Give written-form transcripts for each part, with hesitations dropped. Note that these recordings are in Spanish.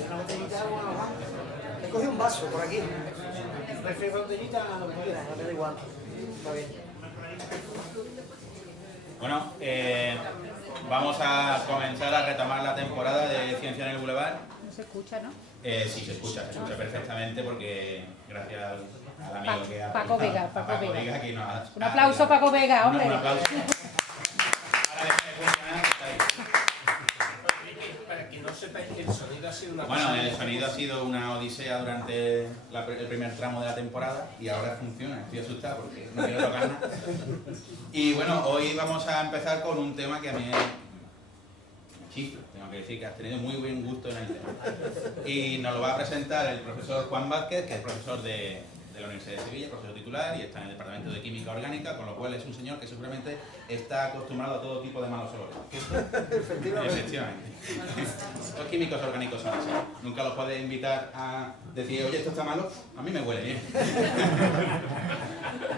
Una botellita, bueno, Juan. He cogido un vaso por aquí. ¿Prefieres botellita? No te da igual. Está bien. Bueno, vamos a comenzar a retomar la temporada de Ciencia en el Boulevard. No se escucha, ¿no? Sí, se escucha perfectamente porque gracias al amigo que ha... Paco Vega, Paco Vega, que nos ha... Un aplauso a Paco Vega, hombre. Un aplauso. Ahora déjame funcionar. Para que no sepáis que el sonido ha sido una Bueno, el sonido ha sido una odisea durante el primer tramo de la temporada y ahora funciona. Estoy asustado porque no quiero tocar nada. Y bueno, hoy vamos a empezar con un tema que a mí me chifla. Tengo que decir que has tenido muy buen gusto en el tema. Y nos lo va a presentar el profesor Juan Vázquez, que es profesor de la Universidad de Sevilla, profesor titular, y está en el Departamento de Química Orgánica, con lo cual es un señor que seguramente está acostumbrado a todo tipo de malos olores. Efectivamente. Los químicos orgánicos son así. Nunca los puedes invitar a decir, oye, esto está malo, a mí me huele bien.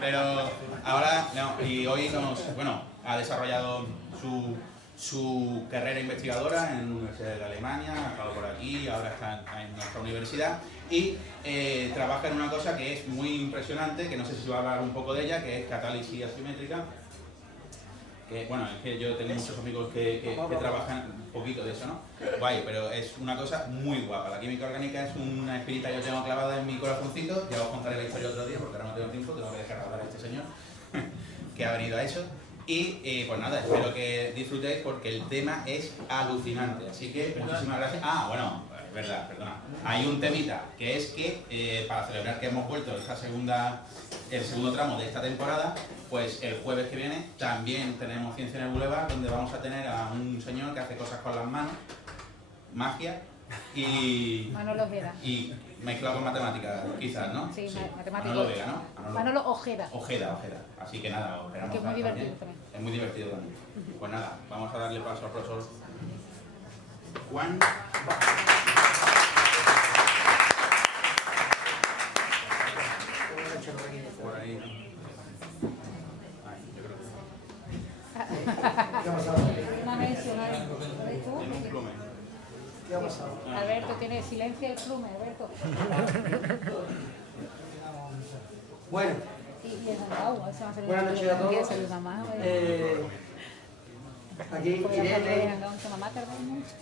Pero ahora, no, y hoy ha desarrollado su carrera investigadora en la Universidad de Alemania, ha estado por aquí, ahora está en nuestra universidad y trabaja en una cosa que es muy impresionante, que no sé si va a hablar un poco de ella, que es catálisis asimétrica. Que, bueno, es que yo tengo muchos amigos que trabajan un poquito de eso, ¿no? Guay, pero es una cosa muy guapa. La química orgánica es una espinita que yo tengo clavada en mi corazoncito. Ya os contaré la historia otro día porque ahora no tengo tiempo, tengo que dejar hablar a este señor que ha venido a eso. Y pues nada, espero que disfrutéis porque el tema es alucinante. Así que muchísimas gracias. Ah, bueno, es verdad, perdona. Hay un temita que es que para celebrar que hemos vuelto el segundo tramo de esta temporada, pues el jueves que viene también tenemos Ciencia en el Boulevard, donde vamos a tener a un señor que hace cosas con las manos, magia y mezclado con matemáticas, quizás, ¿no? Sí, matemáticas. Manolo Vega, ¿no? Manolo Ojeda. Ojeda. Así que nada, os esperamos. Que es muy divertido también. Es muy divertido también. Pues nada, vamos a darle paso al profesor Juan. Por ahí. Yo creo que... Tiene un plume. ¿Qué ha pasado? Alberto, tiene silencio el plume, Alberto. Bueno, Y es Andau, ese va a ser buenas noches a todos. ¿Quieres saludar más? Aquí Irene,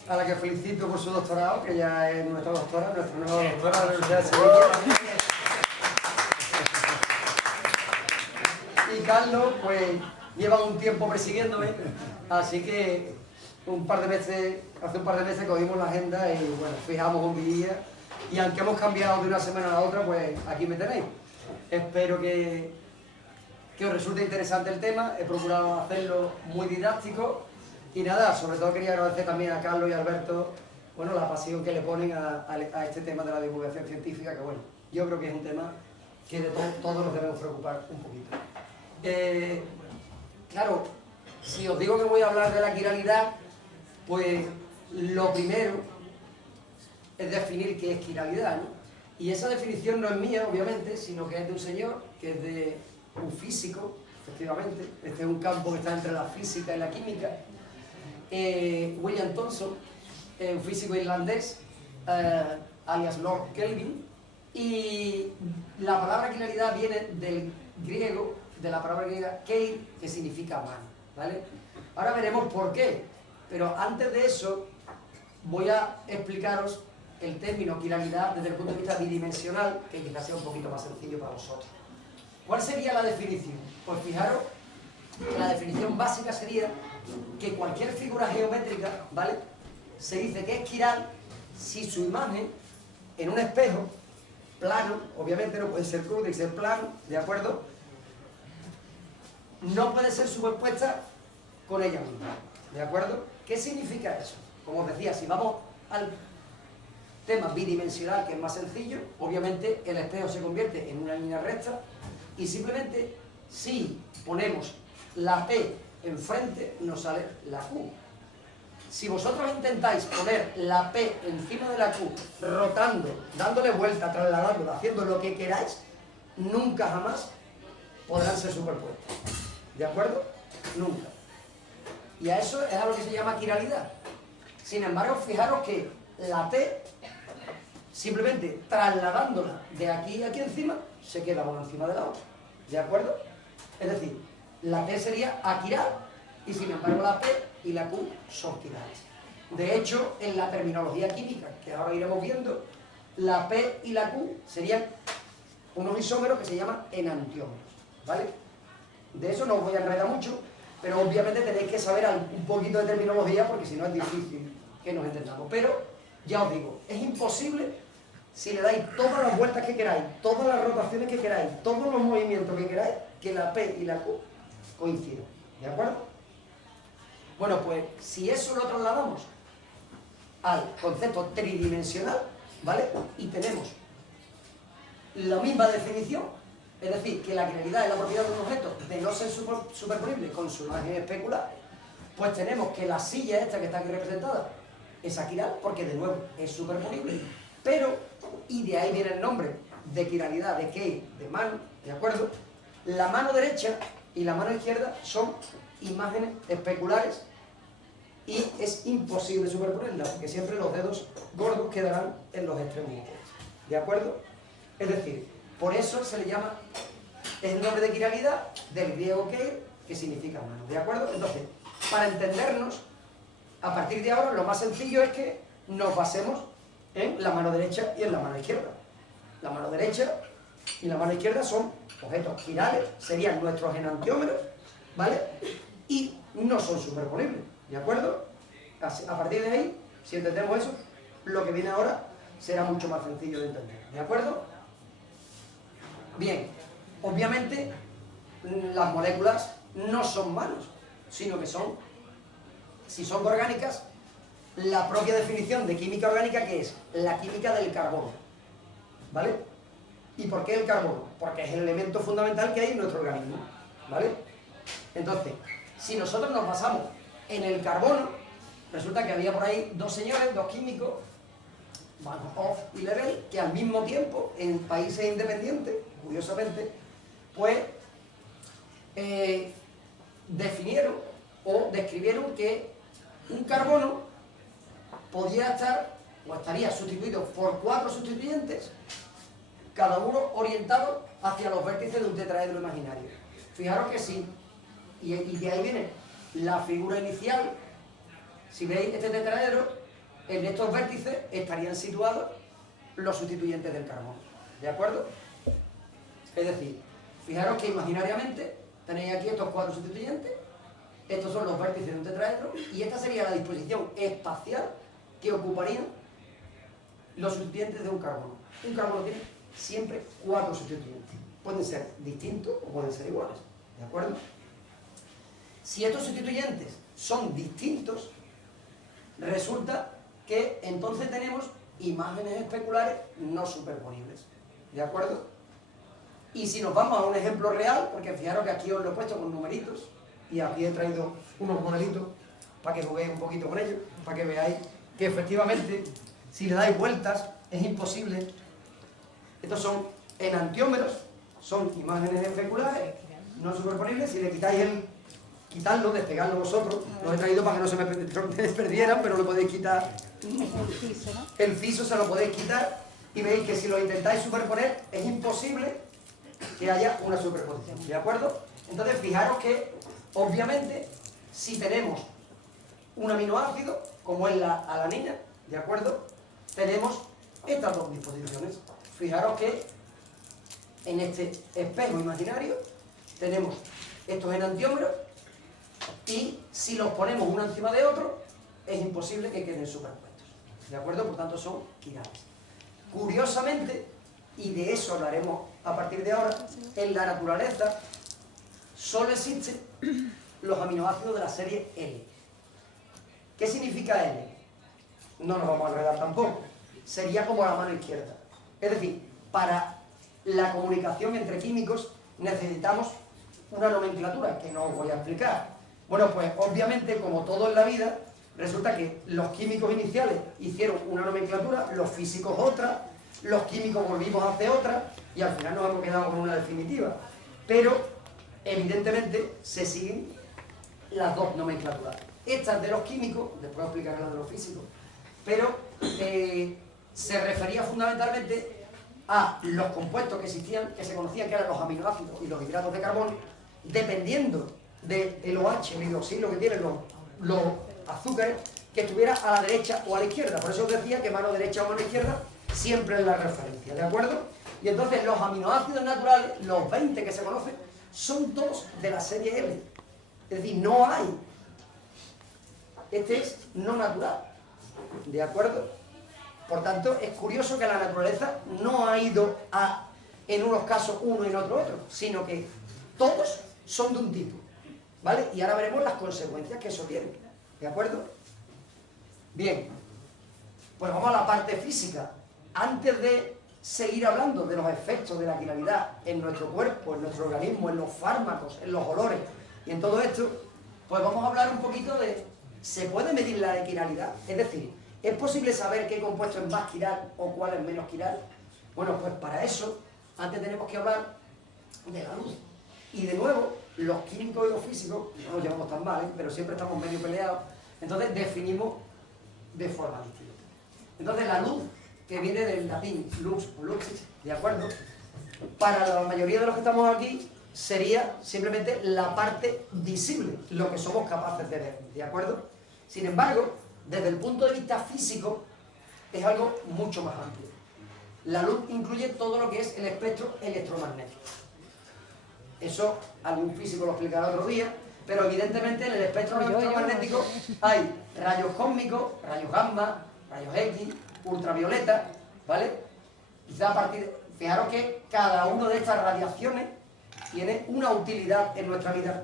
a la que felicito por su doctorado, que ya es nuestra doctora, nuestra nueva doctora de la Universidad de Sevilla. Y Carlos, pues lleva un tiempo persiguiéndome, así que hace un par de meses cogimos la agenda y bueno, fijamos un día y aunque hemos cambiado de una semana a la otra, pues aquí me tenéis. Espero que os resulte interesante el tema, he procurado hacerlo muy didáctico y nada, sobre todo quería agradecer también a Carlos y a Alberto, bueno, la pasión que le ponen a este tema de la divulgación científica, que bueno, yo creo que es un tema que de todos nos debemos preocupar un poquito. Claro, si os digo que voy a hablar de la quiralidad, pues lo primero es definir qué es quiralidad, ¿no? Y esa definición no es mía, obviamente, sino que es de un señor, que es de un físico, efectivamente. Este es un campo que está entre la física y la química. William Thomson, un físico irlandés, alias Lord Kelvin. Y la palabra quiralidad viene del griego, de la palabra griega keir, que significa mano, ¿vale? Ahora veremos por qué, pero antes de eso voy a explicaros el término quiralidad desde el punto de vista bidimensional, que quizás sea un poquito más sencillo para vosotros. ¿Cuál sería la definición? Pues fijaros, la definición básica sería que cualquier figura geométrica, ¿vale?, se dice que es quiral si su imagen en un espejo plano, obviamente no puede ser curvo, tiene que ser plano, ¿de acuerdo?, no puede ser superpuesta con ella misma, ¿de acuerdo? ¿Qué significa eso? Como os decía, si vamos al tema bidimensional, que es más sencillo, obviamente el espejo se convierte en una línea recta y simplemente si ponemos la P enfrente nos sale la Q. Si vosotros intentáis poner la P encima de la Q, rotando, dándole vuelta, trasladándola, haciendo lo que queráis, nunca jamás podrán ser superpuestas. ¿De acuerdo? Nunca. Y a eso es a lo que se llama quiralidad. Sin embargo, fijaros que la T simplemente trasladándola de aquí a aquí encima, se queda una encima de la otra. ¿De acuerdo? Es decir, la T sería aquiral y sin embargo la P y la Q son quirales. De hecho, en la terminología química, que ahora iremos viendo, la P y la Q serían unos isómeros que se llaman enantiómeros, ¿vale? De eso no os voy a enredar mucho, pero obviamente tenéis que saber un poquito de terminología porque si no es difícil que nos entendamos. Pero, ya os digo, es imposible, si le dais todas las vueltas que queráis, todas las rotaciones que queráis, todos los movimientos que queráis, que la P y la Q coincidan, ¿de acuerdo? Bueno, pues si eso lo trasladamos al concepto tridimensional, ¿vale? Y tenemos la misma definición, es decir, que la quiralidad es la propiedad de un objeto de no ser superponible con su imagen especular, pues tenemos que la silla esta que está aquí representada es aquiral, porque de nuevo es superponible, pero, y de ahí viene el nombre de quiralidad, de Keil, de mano, ¿de acuerdo? La mano derecha y la mano izquierda son imágenes especulares y es imposible superponerlas, porque siempre los dedos gordos quedarán en los extremos opuestos, ¿de acuerdo? Es decir, por eso se le llama, es el nombre de quiralidad del griego keil, que significa mano, ¿de acuerdo? Entonces, para entendernos, a partir de ahora lo más sencillo es que nos basemos en la mano derecha y en la mano izquierda. La mano derecha y la mano izquierda son objetos quirales, serían nuestros enantiómeros, ¿vale? Y no son superponibles, ¿de acuerdo? A partir de ahí, si entendemos eso, lo que viene ahora será mucho más sencillo de entender, ¿de acuerdo? Bien, obviamente las moléculas no son manos, sino que son, si son orgánicas, la propia definición de química orgánica, que es la química del carbono, ¿vale? ¿Y por qué el carbono? Porque es el elemento fundamental que hay en nuestro organismo, ¿vale? Entonces, si nosotros nos basamos en el carbono, resulta que había por ahí dos señores, dos químicos, Van Hoff y Lebel, que al mismo tiempo, en países independientes, curiosamente, pues definieron o describieron que un carbono podía estar o estaría sustituido por 4 sustituyentes, cada uno orientado hacia los vértices de un tetraedro imaginario. Fijaros que sí, y de ahí viene la figura inicial. Si veis este tetraedro, en estos vértices estarían situados los sustituyentes del carbono, ¿de acuerdo? Es decir, fijaros que imaginariamente tenéis aquí estos 4 sustituyentes, estos son los vértices de un tetraedro, y esta sería la disposición espacial que ocuparían los sustituyentes de un carbono. Un carbono tiene siempre 4 sustituyentes. Pueden ser distintos o pueden ser iguales, ¿de acuerdo? Si estos sustituyentes son distintos, resulta que entonces tenemos imágenes especulares no superponibles, ¿de acuerdo? Y si nos vamos a un ejemplo real, porque fijaros que aquí os lo he puesto con numeritos, y aquí he traído unos modelitos para que juguéis un poquito con ellos, para que veáis que efectivamente, si le dais vueltas, es imposible. Estos son enantiómeros, son imágenes especulares, no superponibles. Si le quitáis quitarlo, despegarlo vosotros, los he traído para que no se me perdieran, pero lo podéis quitar. El fiso se lo podéis quitar y veis que si lo intentáis superponer, es imposible que haya una superposición, ¿de acuerdo? Entonces fijaros que, obviamente, si tenemos un aminoácido, como es la alanina, ¿de acuerdo? Tenemos estas dos disposiciones. Fijaros que en este espejo imaginario tenemos estos enantiómeros y si los ponemos uno encima de otro, es imposible que queden superpuestos, ¿de acuerdo? Por tanto, son quirales. Curiosamente, y de eso hablaremos a partir de ahora, en la naturaleza solo existen los aminoácidos de la serie L. ¿Qué significa L? No nos vamos a enredar tampoco. Sería como la mano izquierda. Es decir, para la comunicación entre químicos necesitamos una nomenclatura que no os voy a explicar. Bueno, pues obviamente, como todo en la vida, resulta que los químicos iniciales hicieron una nomenclatura, los físicos otra, los químicos volvimos a hacer otra, y al final nos hemos quedado con una definitiva. Pero, evidentemente, se siguen las dos nomenclaturas. Esta es de los químicos, después explicaré la de los físicos, pero se refería fundamentalmente a los compuestos que existían, que se conocían que eran los aminoácidos y los hidratos de carbono, dependiendo del OH, el hidroxilo que tienen los azúcares, que estuviera a la derecha o a la izquierda. Por eso os decía que mano derecha o mano izquierda siempre es la referencia, ¿de acuerdo? Y entonces los aminoácidos naturales, los 20 que se conocen, son todos de la serie L. Es decir, no hay. Este es no natural, ¿de acuerdo? Por tanto, es curioso que la naturaleza no ha ido a, en unos casos uno y en otro otro, sino que todos son de un tipo, ¿vale? Y ahora veremos las consecuencias que eso tiene, ¿de acuerdo? Bien, pues vamos a la parte física. Antes de seguir hablando de los efectos de la quiralidad en nuestro cuerpo, en nuestro organismo, en los fármacos, en los olores y en todo esto, pues vamos a hablar un poquito de, ¿se puede medir la quiralidad? Es decir, ¿es posible saber qué compuesto es más quiral o cuál es menos quiral? Bueno, pues para eso, antes tenemos que hablar de la luz. Y de nuevo, los químicos y los físicos, no nos llevamos tan mal, ¿eh? Pero siempre estamos medio peleados, entonces definimos de forma distinta. Entonces la luz, que viene del latín lux o luxis, ¿de acuerdo? Para la mayoría de los que estamos aquí, sería simplemente la parte visible, lo que somos capaces de ver, ¿de acuerdo? Sin embargo, desde el punto de vista físico, es algo mucho más amplio. La luz incluye todo lo que es el espectro electromagnético. Eso algún físico lo explicará otro día, pero evidentemente en el espectro electromagnético hay rayos cósmicos, rayos gamma, rayos X, ultravioleta, ¿vale? Quizá a partir de, fijaros que cada una de estas radiaciones tiene una utilidad en nuestra vida,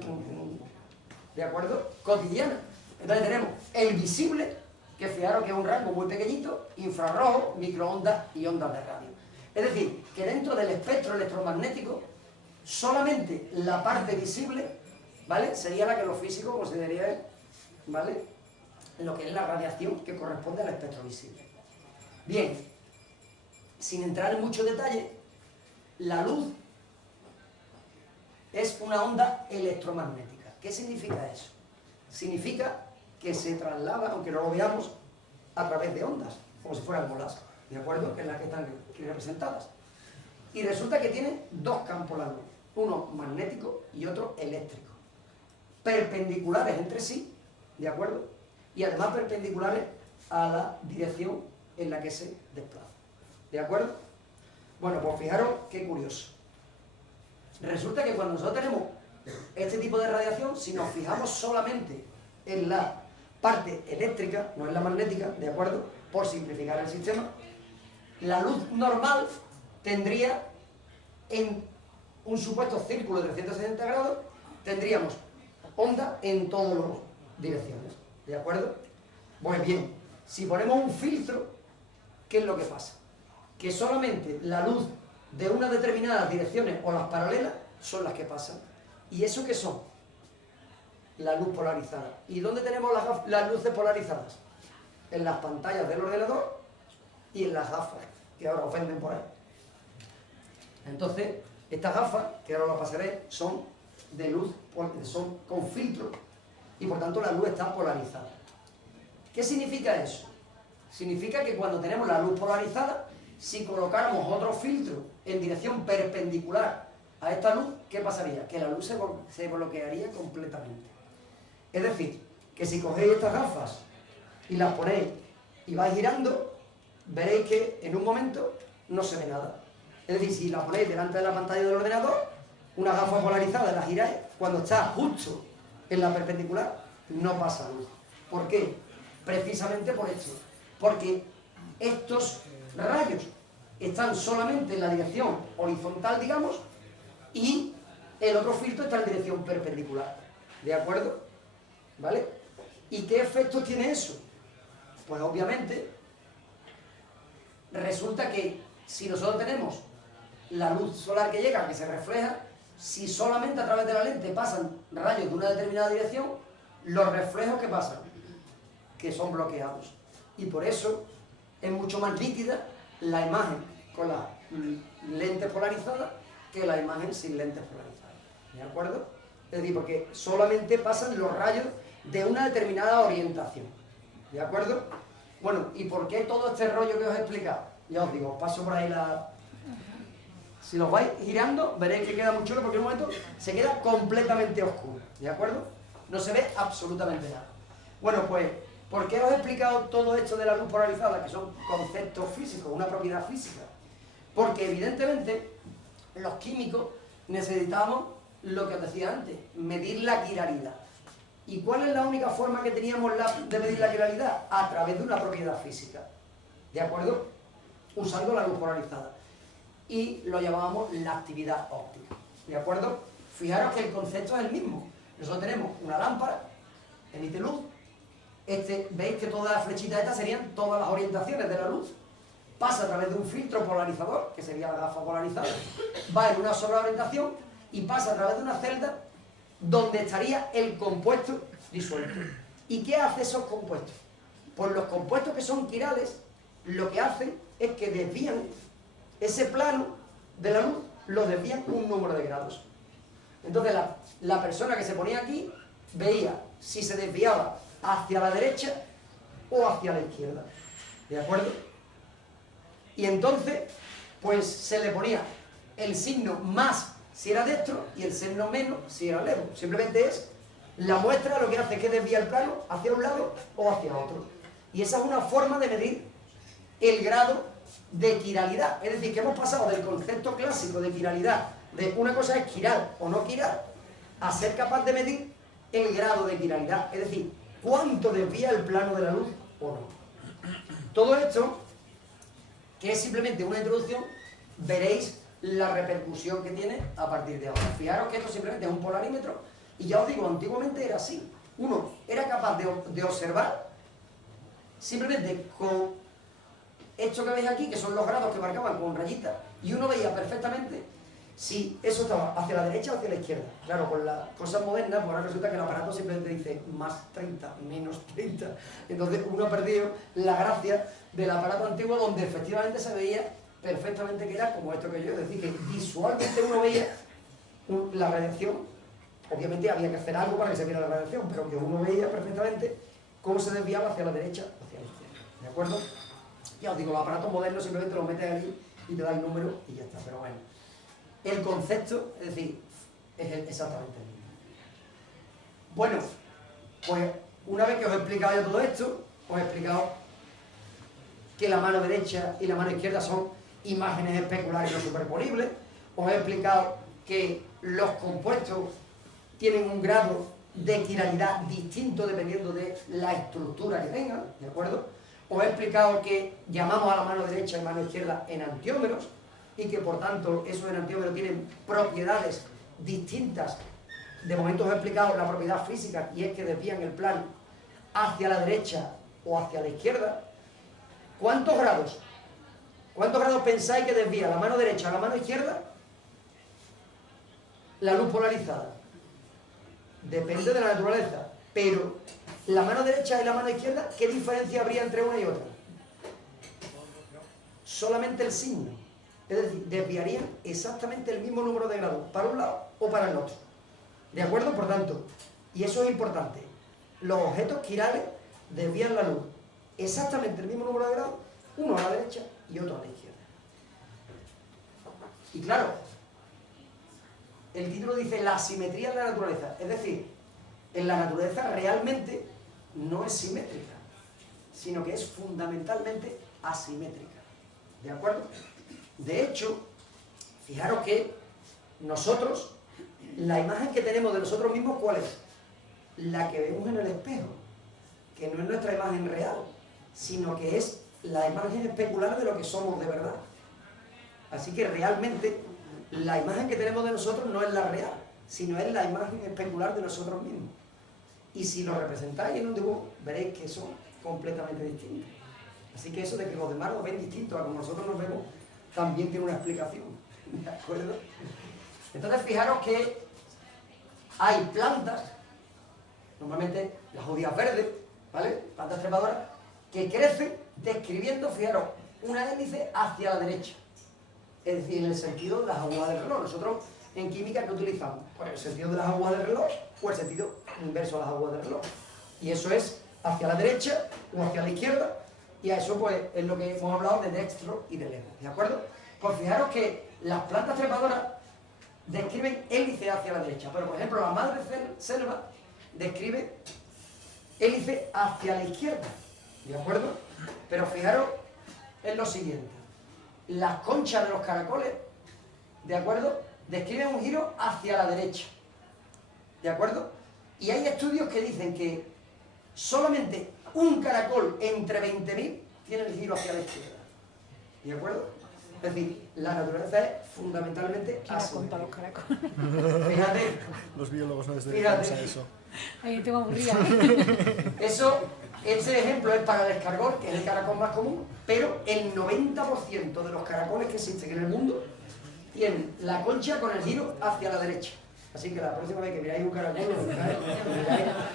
¿de acuerdo? Cotidiana. Entonces tenemos el visible, que fijaros que es un rango muy pequeñito, infrarrojo, microondas y ondas de radio. Es decir, que dentro del espectro electromagnético, solamente la parte visible, ¿vale?, sería la que los físicos considerarían, ¿vale?, lo que es la radiación que corresponde al espectro visible. Bien, sin entrar en mucho detalle, la luz es una onda electromagnética. ¿Qué significa eso? Significa que se traslada, aunque no lo veamos, a través de ondas, como si fueran bolas, ¿de acuerdo?, que es la que están aquí representadas. Y resulta que tiene dos campos la luz, uno magnético y otro eléctrico, perpendiculares entre sí, ¿de acuerdo?, y además perpendiculares a la dirección en la que se desplaza, ¿de acuerdo? Bueno, pues fijaros qué curioso. Resulta que cuando nosotros tenemos este tipo de radiación, si nos fijamos solamente en la parte eléctrica, no en la magnética, ¿de acuerdo?, por simplificar el sistema, la luz normal tendría, en un supuesto círculo de 360 grados, tendríamos onda en todas las direcciones, ¿de acuerdo? Pues bien, si ponemos un filtro, ¿qué es lo que pasa? Que solamente la luz de unas determinadas direcciones o las paralelas son las que pasan. ¿Y eso qué son? La luz polarizada. ¿Y dónde tenemos las luces polarizadas? En las pantallas del ordenador y en las gafas, que ahora os venden por ahí. Entonces, estas gafas, que ahora las pasaré, son de luz, son con filtro, y por tanto la luz está polarizada. ¿Qué significa eso? Significa que cuando tenemos la luz polarizada, si colocáramos otro filtro en dirección perpendicular a esta luz, ¿qué pasaría? Que la luz se bloquearía completamente. Es decir, que si cogéis estas gafas y las ponéis y vais girando, veréis que en un momento no se ve nada. Es decir, si la ponéis delante de la pantalla del ordenador, una gafa polarizada, la giráis, cuando está justo en la perpendicular, no pasa luz. ¿Por qué? Precisamente por esto. Porque estos rayos están solamente en la dirección horizontal, digamos, y el otro filtro está en dirección perpendicular. ¿De acuerdo? ¿Vale? ¿Y qué efectos tiene eso? Pues obviamente, resulta que si nosotros tenemos la luz solar que llega, que se refleja, si solamente a través de la lente pasan rayos de una determinada dirección, los reflejos que pasan, que son bloqueados. Y por eso es mucho más nítida la imagen con la lente polarizada que la imagen sin lentes polarizadas. ¿De acuerdo? Es decir, porque solamente pasan los rayos de una determinada orientación. ¿De acuerdo? Bueno, ¿y por qué todo este rollo que os he explicado? Ya os digo, os paso por ahí la... Si los vais girando, veréis que queda muy chulo porque en un momento se queda completamente oscuro, ¿de acuerdo? No se ve absolutamente nada. Bueno, pues, ¿por qué os he explicado todo esto de la luz polarizada? Que son conceptos físicos, una propiedad física. Porque evidentemente los químicos necesitábamos lo que os decía antes, medir la quiralidad. ¿Y cuál es la única forma que teníamos de medir la quiralidad? A través de una propiedad física, ¿de acuerdo? Usando la luz polarizada. Y lo llamábamos la actividad óptica, ¿de acuerdo? Fijaros que el concepto es el mismo. Nosotros tenemos una lámpara, emite luz. Veis que todas las flechitas estas serían todas las orientaciones de la luz. Pasa a través de un filtro polarizador, que sería la gafa polarizada, va en una sola orientación y pasa a través de una celda donde estaría el compuesto disuelto. ¿Y qué hace esos compuestos? Pues los compuestos que son quirales, lo que hacen es que desvían ese plano de la luz, lo desvían un número de grados. Entonces la persona que se ponía aquí veía si se desviaba hacia la derecha o hacia la izquierda, ¿de acuerdo? Y entonces, pues se le ponía el signo más si era destro y el signo menos si era lejos. Simplemente es la muestra, lo que hace es que desvía el plano hacia un lado o hacia otro. Y esa es una forma de medir el grado de quiralidad. Es decir, que hemos pasado del concepto clásico de quiralidad, de una cosa es quiral o no quiral, a ser capaz de medir el grado de quiralidad. Es decir, cuánto desvía el plano de la luz o no. Todo esto, que es simplemente una introducción, veréis la repercusión que tiene a partir de ahora. Fijaros que esto simplemente es un polarímetro y ya os digo, antiguamente era así. Uno era capaz de observar simplemente con esto que veis aquí, que son los grados que marcaban con rayitas, y uno veía perfectamente si eso estaba hacia la derecha o hacia la izquierda. Claro, con las cosas modernas, pues ahora resulta que el aparato simplemente dice más 30, menos 30. Entonces uno ha perdido la gracia del aparato antiguo donde efectivamente se veía perfectamente que era como esto que yo, es decir, que visualmente uno veía la radiación. Obviamente había que hacer algo para que se viera la radiación, pero que uno veía perfectamente cómo se desviaba hacia la derecha o hacia la izquierda. ¿De acuerdo? Ya os digo, los aparatos modernos simplemente los metes ahí y te da el número y ya está, pero bueno. El concepto, es decir, es exactamente el mismo. Bueno, pues una vez que os he explicado ya todo esto, os he explicado que la mano derecha y la mano izquierda son imágenes especulares no superponibles, os he explicado que los compuestos tienen un grado de quiralidad distinto dependiendo de la estructura que tengan, ¿de acuerdo? Os he explicado que llamamos a la mano derecha y mano izquierda enantiómeros y que por tanto esos enantiómeros tienen propiedades distintas. De momento os he explicado la propiedad física y es que desvían el plano hacia la derecha o hacia la izquierda. ¿Cuántos grados? ¿Cuántos grados pensáis que desvía la mano derecha a la mano izquierda la luz polarizada? Depende de la naturaleza, pero la mano derecha y la mano izquierda, ¿qué diferencia habría entre una y otra? Solamente el signo. Es decir, desviarían exactamente el mismo número de grados para un lado o para el otro. ¿De acuerdo? Por tanto, y eso es importante, los objetos quirales desvían la luz exactamente el mismo número de grados, uno a la derecha y otro a la izquierda. Y claro, el título dice la simetría de la naturaleza, es decir, en la naturaleza realmente no es simétrica, sino que es fundamentalmente asimétrica. ¿De acuerdo? De hecho, fijaros que nosotros, la imagen que tenemos de nosotros mismos, ¿cuál es? La que vemos en el espejo, que no es nuestra imagen real, sino que es la imagen especular de lo que somos de verdad. Así que realmente la imagen que tenemos de nosotros no es la real, sino es la imagen especular de nosotros mismos. Y si lo representáis en un dibujo, veréis que son completamente distintos. Así que eso de que los demás nos ven distintos a como nosotros nos vemos, también tiene una explicación. ¿De acuerdo? Entonces fijaros que hay plantas, normalmente las judías verdes, ¿vale? Plantas trepadoras, que crecen describiendo, fijaros, una hélice hacia la derecha. Es decir, en el sentido de las agujas del reloj. Nosotros en química, ¿qué utilizamos? Pues el sentido de las agujas del reloj o el sentido inverso a las agujas del reloj. Y eso es hacia la derecha o hacia la izquierda, Y a eso pues es lo que hemos hablado de dextro y de lemo, ¿de acuerdo? Pues fijaros que las plantas trepadoras describen hélice hacia la derecha, pero por ejemplo la madre selva describe hélice hacia la izquierda, ¿de acuerdo? Pero fijaros en lo siguiente, las conchas de los caracoles, ¿de acuerdo?, describen un giro hacia la derecha, ¿de acuerdo? Y hay estudios que dicen que solamente un caracol entre 20.000 tiene el giro hacia la izquierda, ¿de acuerdo? Es decir, la naturaleza es fundamentalmente ¿Quién ha contado los asimétrica. caracoles? Fíjate, Los biólogos no les dedicamos a eso. Ahí tengo aburrida. ese ejemplo es para el escargol, que es el caracol más común, pero el 90% de los caracoles que existen en el mundo tienen la concha con el giro hacia la derecha. Así que la próxima vez que miráis un caracol, miráis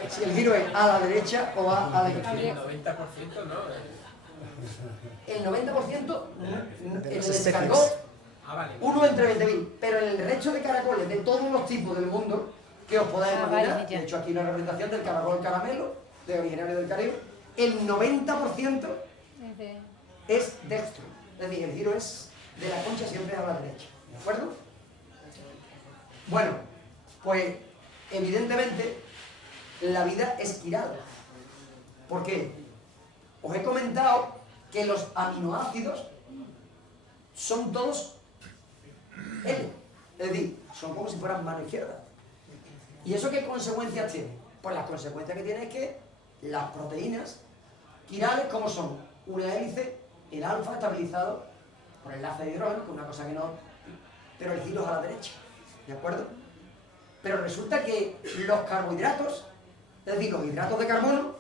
si el giro es a la derecha o a la izquierda. El 90% no. El 90% en el las escargol, especies. Ah, vale. uno entre 20.000, pero en el resto de caracoles de todos los tipos del mundo que os podáis Ah, imaginar, vale, ya. de hecho aquí una representación del caracol caramelo, de originario del Caribe, el 90% es dextro, es decir, el giro es de la concha siempre a la derecha, ¿de acuerdo? Bueno, pues evidentemente la vida es quiral. ¿Por qué? Os he comentado que los aminoácidos son todos L, es decir, son como si fueran mano izquierda. ¿Y eso qué consecuencias tiene? Pues las consecuencias que tiene es que las proteínas quirales, como son una hélice, el alfa estabilizado por el enlace de hidrógeno, que es una cosa que no... pero el giro es a la derecha, ¿de acuerdo? Pero resulta que los carbohidratos, es decir, los hidratos de carbono,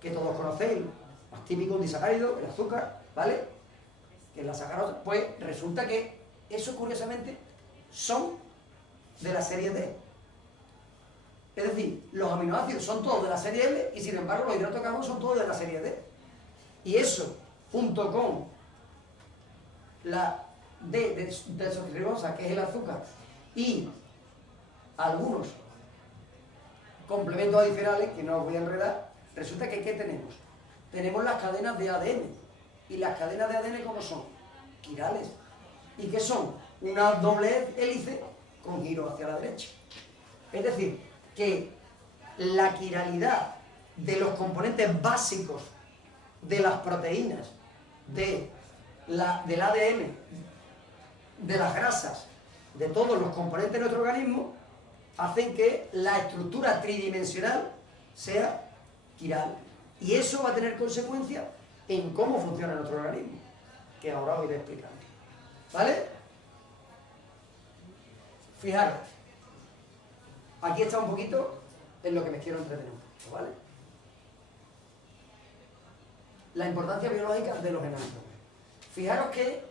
que todos conocéis, más típico un disacárido, el azúcar, ¿vale? Que es la sacarosa, pues resulta que eso curiosamente son de la serie D. Es decir, los aminoácidos son todos de la serie L y sin embargo los hidratos de carbono son todos de la serie D. Y eso, junto con la D de desoxirribosa, que es el azúcar, y algunos complementos adicionales, que no os voy a enredar, resulta que ¿qué tenemos? Tenemos las cadenas de ADN. ¿Y las cadenas de ADN cómo son? Quirales. ¿Y qué son? Una doble hélice con giro hacia la derecha. Es decir, que la quiralidad de los componentes básicos de las proteínas, del ADN, de las grasas, de todos los componentes de nuestro organismo, hacen que la estructura tridimensional sea quiral. Y eso va a tener consecuencias en cómo funciona nuestro organismo, que ahora os iré explicando. ¿Vale? Fijaros, aquí está un poquito en lo que me quiero entretener un poquito, ¿vale? La importancia biológica de los enanismos. Fijaros que,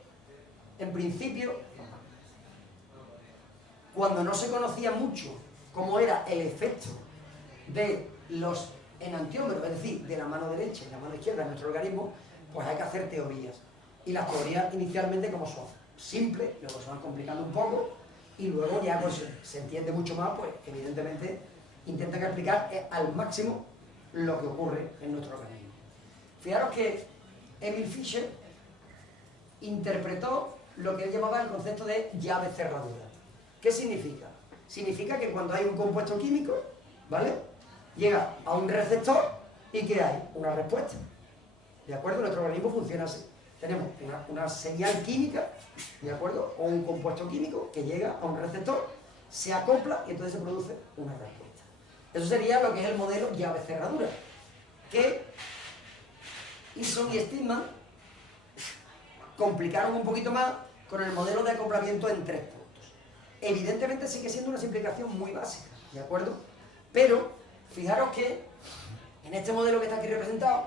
en principio, cuando no se conocía mucho cómo era el efecto de los enantiómeros, es decir, de la mano derecha y la mano izquierda en nuestro organismo, pues hay que hacer teorías. Y las teorías inicialmente, como son simples, luego se van complicando un poco, y luego ya pues, se entiende mucho más, pues evidentemente intentan explicar al máximo lo que ocurre en nuestro organismo. Fijaros que Emil Fischer interpretó lo que él llamaba el concepto de llave cerradura. ¿Qué significa? Significa que cuando hay un compuesto químico, ¿vale?, llega a un receptor y ¿qué hay? Una respuesta. ¿De acuerdo? Nuestro organismo funciona así. Tenemos una señal química, ¿de acuerdo? O un compuesto químico que llega a un receptor, se acopla y entonces se produce una respuesta. Eso sería lo que es el modelo llave-cerradura, que Eason y Steadman complicaron un poquito más con el modelo de acoplamiento en 3 puntos. Evidentemente sigue siendo una simplificación muy básica, ¿de acuerdo? Pero fijaros que en este modelo que está aquí representado,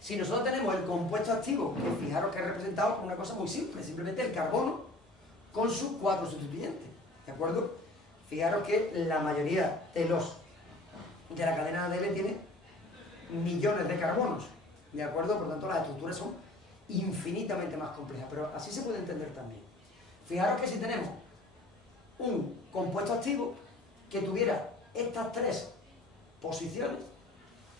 si nosotros tenemos el compuesto activo, que fijaros que es representado con una cosa muy simple, simplemente el carbono con sus 4 sustituyentes, ¿de acuerdo? Fijaros que la mayoría de la cadena ADN tiene millones de carbonos, ¿de acuerdo? Por tanto, las estructuras son infinitamente más complejas, pero así se puede entender también. Fijaros que si tenemos un compuesto activo que tuviera estas 3 posiciones,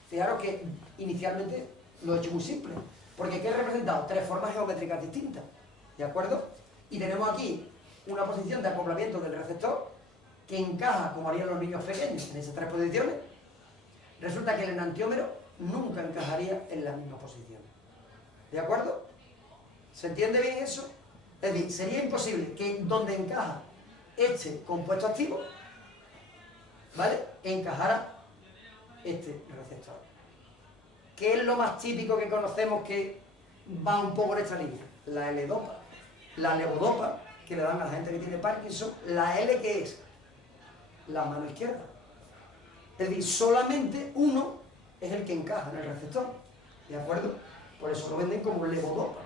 fijaros que inicialmente lo he hecho muy simple. Porque ¿qué he representado? Tres formas geométricas distintas, ¿de acuerdo? Y tenemos aquí una posición de acoplamiento del receptor que encaja, como harían los niños pequeños, en esas tres posiciones. Resulta que el enantiómero nunca encajaría en la misma posición. ¿De acuerdo? ¿Se entiende bien eso? Es decir, sería imposible que donde encaja este compuesto activo, ¿vale?, encajara este receptor. ¿Qué es lo más típico que conocemos que va un poco en esta línea? La L-dopa, la levodopa, que le dan a la gente que tiene Parkinson. La L, ¿qué es? La mano izquierda. Es decir, solamente uno es el que encaja en el receptor, ¿de acuerdo? Por eso lo venden como levodopa.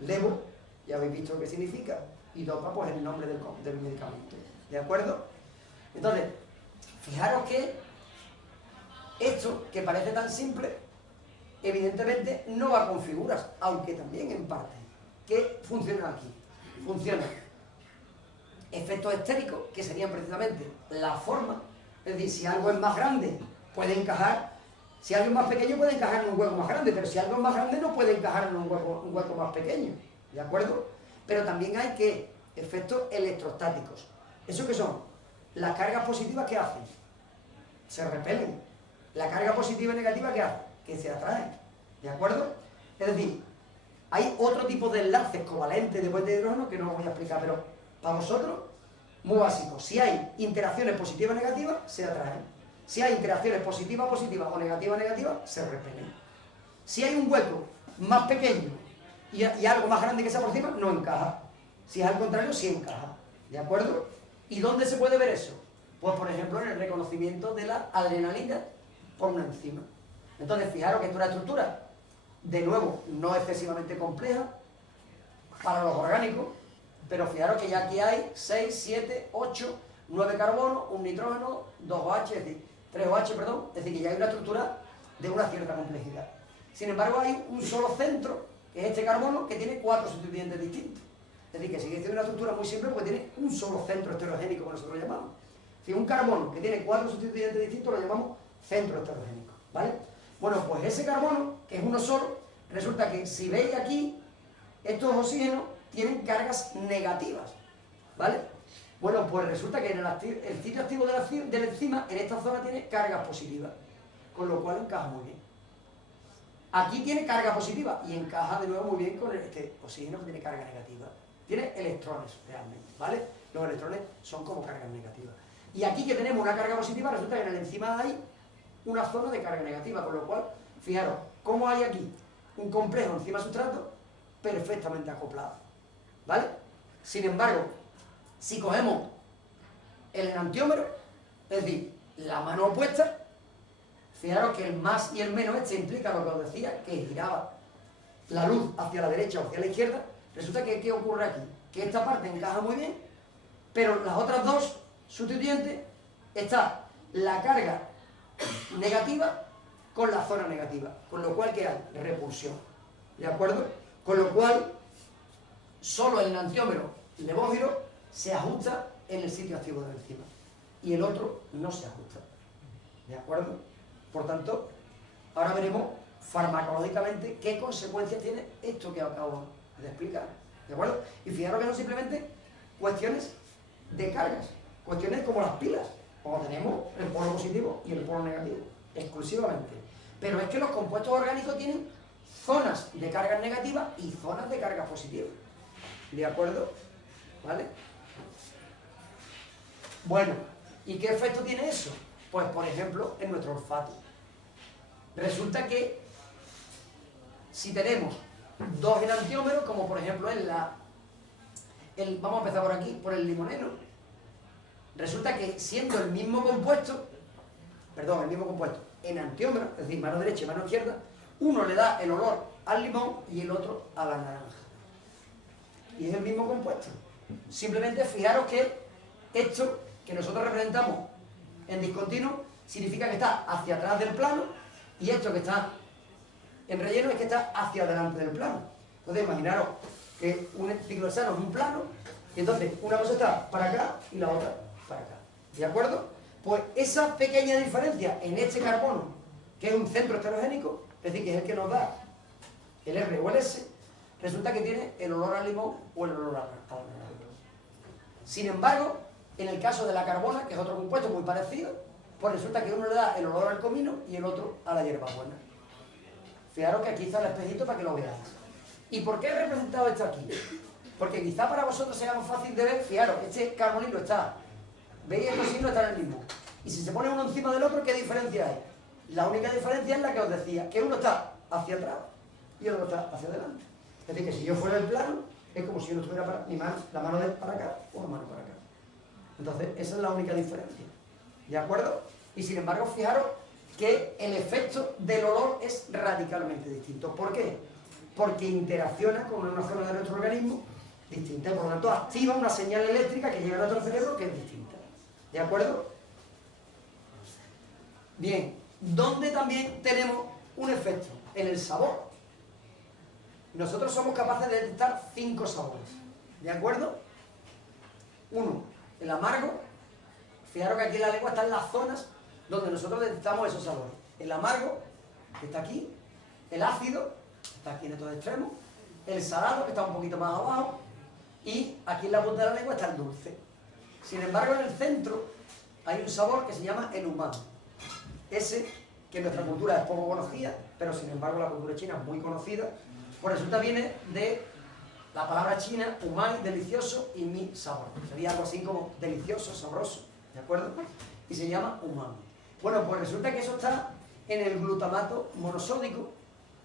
Levo, ya habéis visto qué significa, y dopa, pues el nombre del medicamento, ¿de acuerdo? Entonces, fijaros que esto, que parece tan simple, evidentemente no va con figuras, aunque también en parte. ¿Qué funciona aquí? Funciona efectos estéricos, que serían precisamente la forma. Es decir, si algo es más grande, puede encajar. Si algo es más pequeño, puede encajar en un hueco más grande, pero si algo es más grande, no puede encajar en un hueco más pequeño, ¿de acuerdo? Pero también hay que efectos electrostáticos. ¿Eso qué son? Las cargas positivas, ¿qué hacen? Se repelen. La carga positiva y negativa, ¿qué hace? Que se atraen, ¿de acuerdo? Es decir, hay otro tipo de enlaces covalentes de puente de hidrógeno que no os voy a explicar, pero para vosotros, muy básico. Si hay interacciones positivas y negativas, se atraen. Si hay interacciones positivas o negativas, se repelen. Si hay un hueco más pequeño y algo más grande que sea por encima, no encaja. Si es al contrario, sí encaja, ¿de acuerdo? ¿Y dónde se puede ver eso? Pues, por ejemplo, en el reconocimiento de la adrenalina por una enzima. Entonces, fijaros que es una estructura, de nuevo, no excesivamente compleja para los orgánicos, pero fijaros que ya aquí hay 6, 7, 8, 9 carbonos, un nitrógeno, 2 OH, es decir, 3 OH, perdón, es decir, que ya hay una estructura de una cierta complejidad. Sin embargo, hay un solo centro, que es este carbono, que tiene 4 sustituyentes distintos. Es decir, que sigue siendo una estructura muy simple porque tiene un solo centro heterogénico, como nosotros lo llamamos. Si un carbono que tiene 4 sustituyentes distintos lo llamamos centro heterogénico, ¿vale? Bueno, pues ese carbono, que es uno solo, resulta que si veis aquí, estos oxígenos tienen cargas negativas, ¿vale? Bueno, pues resulta que en el sitio activo de la enzima, en esta zona tiene cargas positivas, con lo cual encaja muy bien. Aquí tiene carga positiva y encaja de nuevo muy bien con este oxígeno que tiene carga negativa. Tiene electrones realmente, ¿vale? Los electrones son como cargas negativas. Y aquí que tenemos una carga positiva, resulta que en la enzima hay una zona de carga negativa, con lo cual, fijaros, cómo hay aquí un complejo enzima-sustrato perfectamente acoplado, ¿vale? Sin embargo, si cogemos el enantiómero, es decir, la mano opuesta, fijaros que el más y el menos implica lo que os decía, que giraba la luz hacia la derecha o hacia la izquierda. Resulta que ¿qué ocurre aquí? Que esta parte encaja muy bien, pero las otras dos sustituyentes está la carga negativa con la zona negativa, con lo cual ¿qué hay? Repulsión, ¿de acuerdo? Con lo cual solo el enantiómero levógiro se ajusta en el sitio activo de la enzima y el otro no se ajusta, ¿de acuerdo? Por tanto, ahora veremos farmacológicamente qué consecuencias tiene esto que acabo de explicar, ¿de acuerdo? Y fijaros que no simplemente cuestiones de cargas, cuestiones como las pilas, como tenemos el polo positivo y el polo negativo, exclusivamente. Pero es que los compuestos orgánicos tienen zonas de cargas negativas y zonas de cargas positivas, ¿de acuerdo? ¿Vale? Bueno, ¿y qué efecto tiene eso? Pues, por ejemplo, en nuestro olfato. Resulta que si tenemos dos enantiómeros, como por ejemplo vamos a empezar por aquí, por el limoneno, resulta que siendo el mismo compuesto, enantiómero, es decir, mano derecha y mano izquierda, uno le da el olor al limón y el otro a la naranja. Y es el mismo compuesto. Simplemente fijaros que esto que nosotros representamos en discontinuo significa que está hacia atrás del plano y esto que está en relleno es que está hacia adelante del plano. Entonces imaginaros que un ciclohexano es un plano y entonces una cosa está para acá y la otra para acá, ¿de acuerdo? Pues esa pequeña diferencia en este carbono, que es un centro heterogénico, es decir, que es el que nos da el R o el S, resulta que tiene el olor al limón o el olor al naranjo. Sin embargo, en el caso de la carbona, que es otro compuesto muy parecido, pues resulta que uno le da el olor al comino y el otro a la hierbabuena. Fijaros que aquí está el espejito para que lo veáis. ¿Y por qué he representado esto aquí? Porque quizá para vosotros sea más fácil de ver. Fijaros, este carbonilo está, ¿veis? Estos signos están en el mismo. Y si se pone uno encima del otro, ¿qué diferencia hay? La única diferencia es la que os decía, que uno está hacia atrás y el otro está hacia adelante. Es decir, que si yo fuera el plano, es como si uno estuviera para, la mano para acá o la mano para acá. Entonces, esa es la única diferencia. ¿De acuerdo? Y sin embargo, fijaros que el efecto del olor es radicalmente distinto. ¿Por qué? Porque interacciona con una zona de nuestro organismo distinta. Por lo tanto, activa una señal eléctrica que llega a nuestro cerebro que es distinta. ¿De acuerdo? Bien, ¿dónde también tenemos un efecto? En el sabor. Nosotros somos capaces de detectar 5 sabores. ¿De acuerdo? 1, el amargo. Fijaros que aquí en la lengua están las zonas donde nosotros detectamos esos sabores. El amargo, que está aquí. El ácido, que está aquí en estos extremos. El salado, que está un poquito más abajo. Y aquí en la punta de la lengua está el dulce. Sin embargo, en el centro hay un sabor que se llama el umami. Ese, que en nuestra cultura es poco conocida, pero sin embargo la cultura china es muy conocida, pues resulta viene de la palabra china umami, delicioso, y mi, sabor. Sería algo así como delicioso, sabroso, ¿de acuerdo? Y se llama umami. Bueno, pues resulta que eso está en el glutamato monosódico,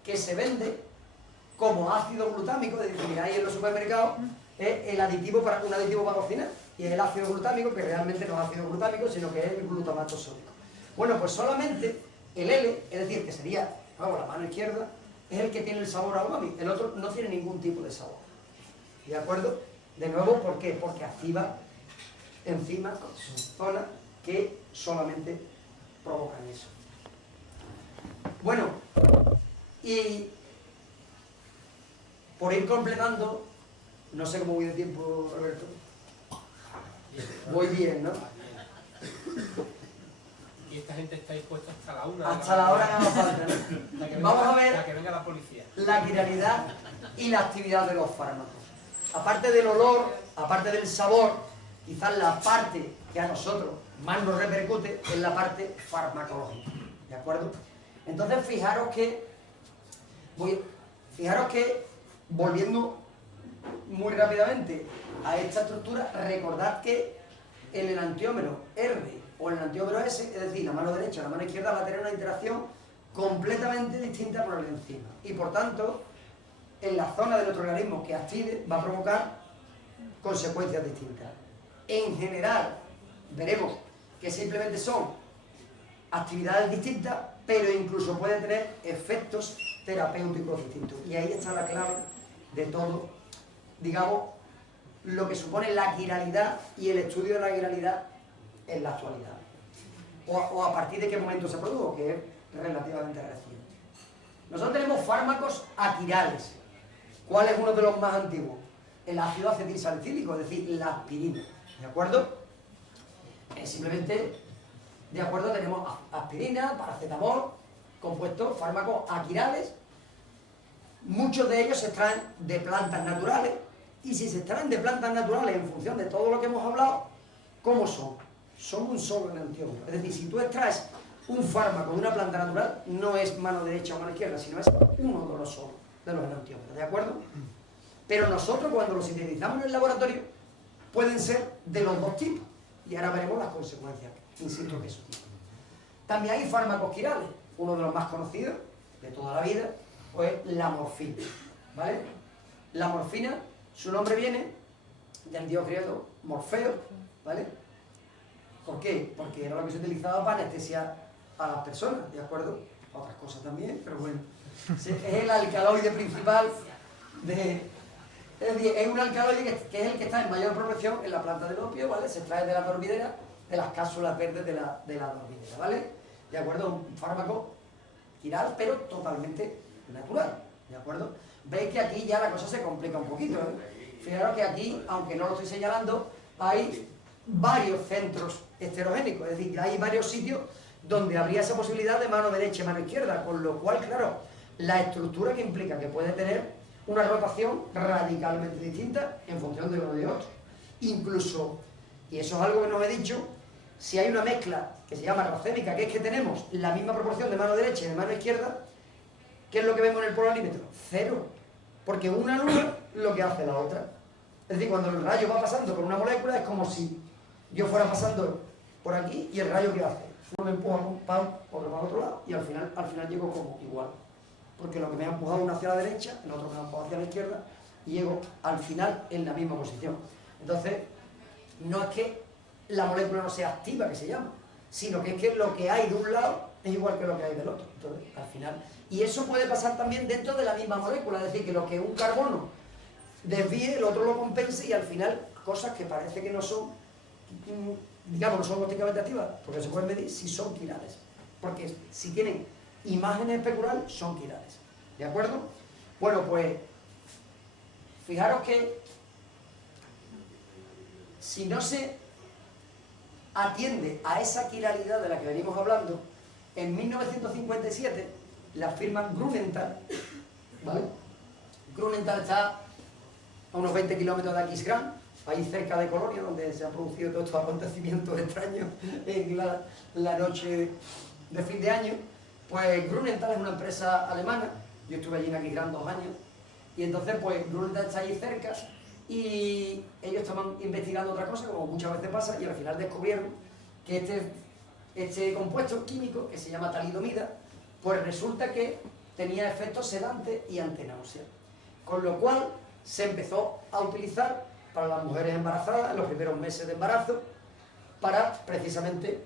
que se vende como ácido glutámico, es decir, miráis en los supermercados, es el aditivo un aditivo para cocinar, y es el ácido glutámico, que realmente no es ácido glutámico, sino que es el glutamato sódico. Bueno, pues solamente el L, es decir, que sería, vamos, la mano izquierda, es el que tiene el sabor a umami. El otro no tiene ningún tipo de sabor. ¿De acuerdo? De nuevo, ¿por qué? Porque activa enzimas, zonas que solamente provocan eso. Bueno, y por ir completando, no sé cómo voy de tiempo, Roberto. Voy bien, ¿no? Y esta gente está dispuesta hasta la 1. Hasta la hora que nos falta, ¿no? Vamos a ver que venga la policía. la quiralidad y la actividad de los fármacos. Aparte del olor, aparte del sabor, quizás la parte que a nosotros más nos repercute es la parte farmacológica. ¿De acuerdo? Entonces, fijaros que, volviendo muy rápidamente a esta estructura, recordad que el enantiómero R o el enantiómero S, es decir, la mano derecha o la mano izquierda, va a tener una interacción completamente distinta por el enzima. Y por tanto, en la zona de nuestro organismo que active, va a provocar consecuencias distintas. En general, veremos que simplemente son actividades distintas, pero incluso pueden tener efectos terapéuticos distintos. Y ahí está la clave de todo, digamos, lo que supone la quiralidad y el estudio de la quiralidad en la actualidad. O a partir de qué momento se produjo, que es relativamente reciente. Nosotros tenemos fármacos aquirales. ¿Cuál es uno de los más antiguos? El ácido acetilsalicílico, es decir, la aspirina. ¿De acuerdo? Simplemente, de acuerdo, tenemos aspirina, paracetamol, compuestos, fármacos aquirales. Muchos de ellos se extraen de plantas naturales. Y si se extraen de plantas naturales en función de todo lo que hemos hablado, ¿cómo son? Son un solo enantiómero. Es decir, si tú extraes un fármaco de una planta natural, no es mano derecha o mano izquierda, sino es uno de los solos de los enantiómeros, ¿de acuerdo? Pero nosotros, cuando los sintetizamos en el laboratorio, pueden ser de los dos tipos. Y ahora veremos las consecuencias, insisto que eso. También hay fármacos quirales. Uno de los más conocidos de toda la vida, pues la morfina, ¿vale? La morfina, su nombre viene del dios griego Morfeo, ¿vale? ¿Por qué? Porque era lo que se utilizaba para anestesiar a las personas, ¿de acuerdo? Otras cosas también, pero bueno. Es el alcaloide principal de... Es decir, es un alcaloide que es el que está en mayor proporción en la planta del opio, ¿vale? Se extrae de la dormidera, de las cápsulas verdes de la dormidera, ¿vale? ¿De acuerdo? Un fármaco quiral, pero totalmente natural, ¿de acuerdo? Veis que aquí ya la cosa se complica un poquito, ¿eh? Fijaros que aquí, aunque no lo estoy señalando, hay varios centros heterogénicos, es decir, hay varios sitios donde habría esa posibilidad de mano derecha y mano izquierda, con lo cual, claro, la estructura que implica que puede tener una rotación radicalmente distinta en función de uno de otro. Incluso, y eso es algo que nos he dicho, si hay una mezcla que se llama racémica, que es que tenemos la misma proporción de mano derecha y de mano izquierda, ¿qué es lo que vemos en el polarímetro? Cero. Porque una anula lo que hace la otra. Es decir, cuando el rayo va pasando por una molécula es como si yo fuera pasando por aquí y el rayo ¿qué hace? Uno me empuja para otro lado y al final llego como igual. Porque lo que me ha empujado uno hacia la derecha, el otro me ha empujado hacia la izquierda y llego al final en la misma posición. Entonces, no es que la molécula no sea activa, que se llama, sino que es que lo que hay de un lado es igual que lo que hay del otro. Entonces, al final... Y eso puede pasar también dentro de la misma molécula, es decir, que lo que un carbono desvíe, el otro lo compense y al final cosas que parece que no son, digamos, no son ópticamente activas, porque se pueden medir si son quirales. Porque si tienen imágenes especulares, son quirales. ¿De acuerdo? Bueno, pues, fijaros que si no se atiende a esa quiralidad de la que venimos hablando, en 1957 la firma Grunenthal, ¿vale? Grunenthal está a unos 20 kilómetros de Aquisgrán, ahí cerca de Colonia, donde se han producido todos estos acontecimientos extraños en la noche de fin de año. Pues Grunenthal es una empresa alemana, yo estuve allí en Aquisgrán 2 años, y entonces pues Grunenthal está allí cerca, y ellos estaban investigando otra cosa, como muchas veces pasa, y al final descubrieron que este compuesto químico, que se llama talidomida, pues resulta que tenía efectos sedantes y antináuseas. Con lo cual se empezó a utilizar para las mujeres embarazadas en los primeros meses de embarazo para precisamente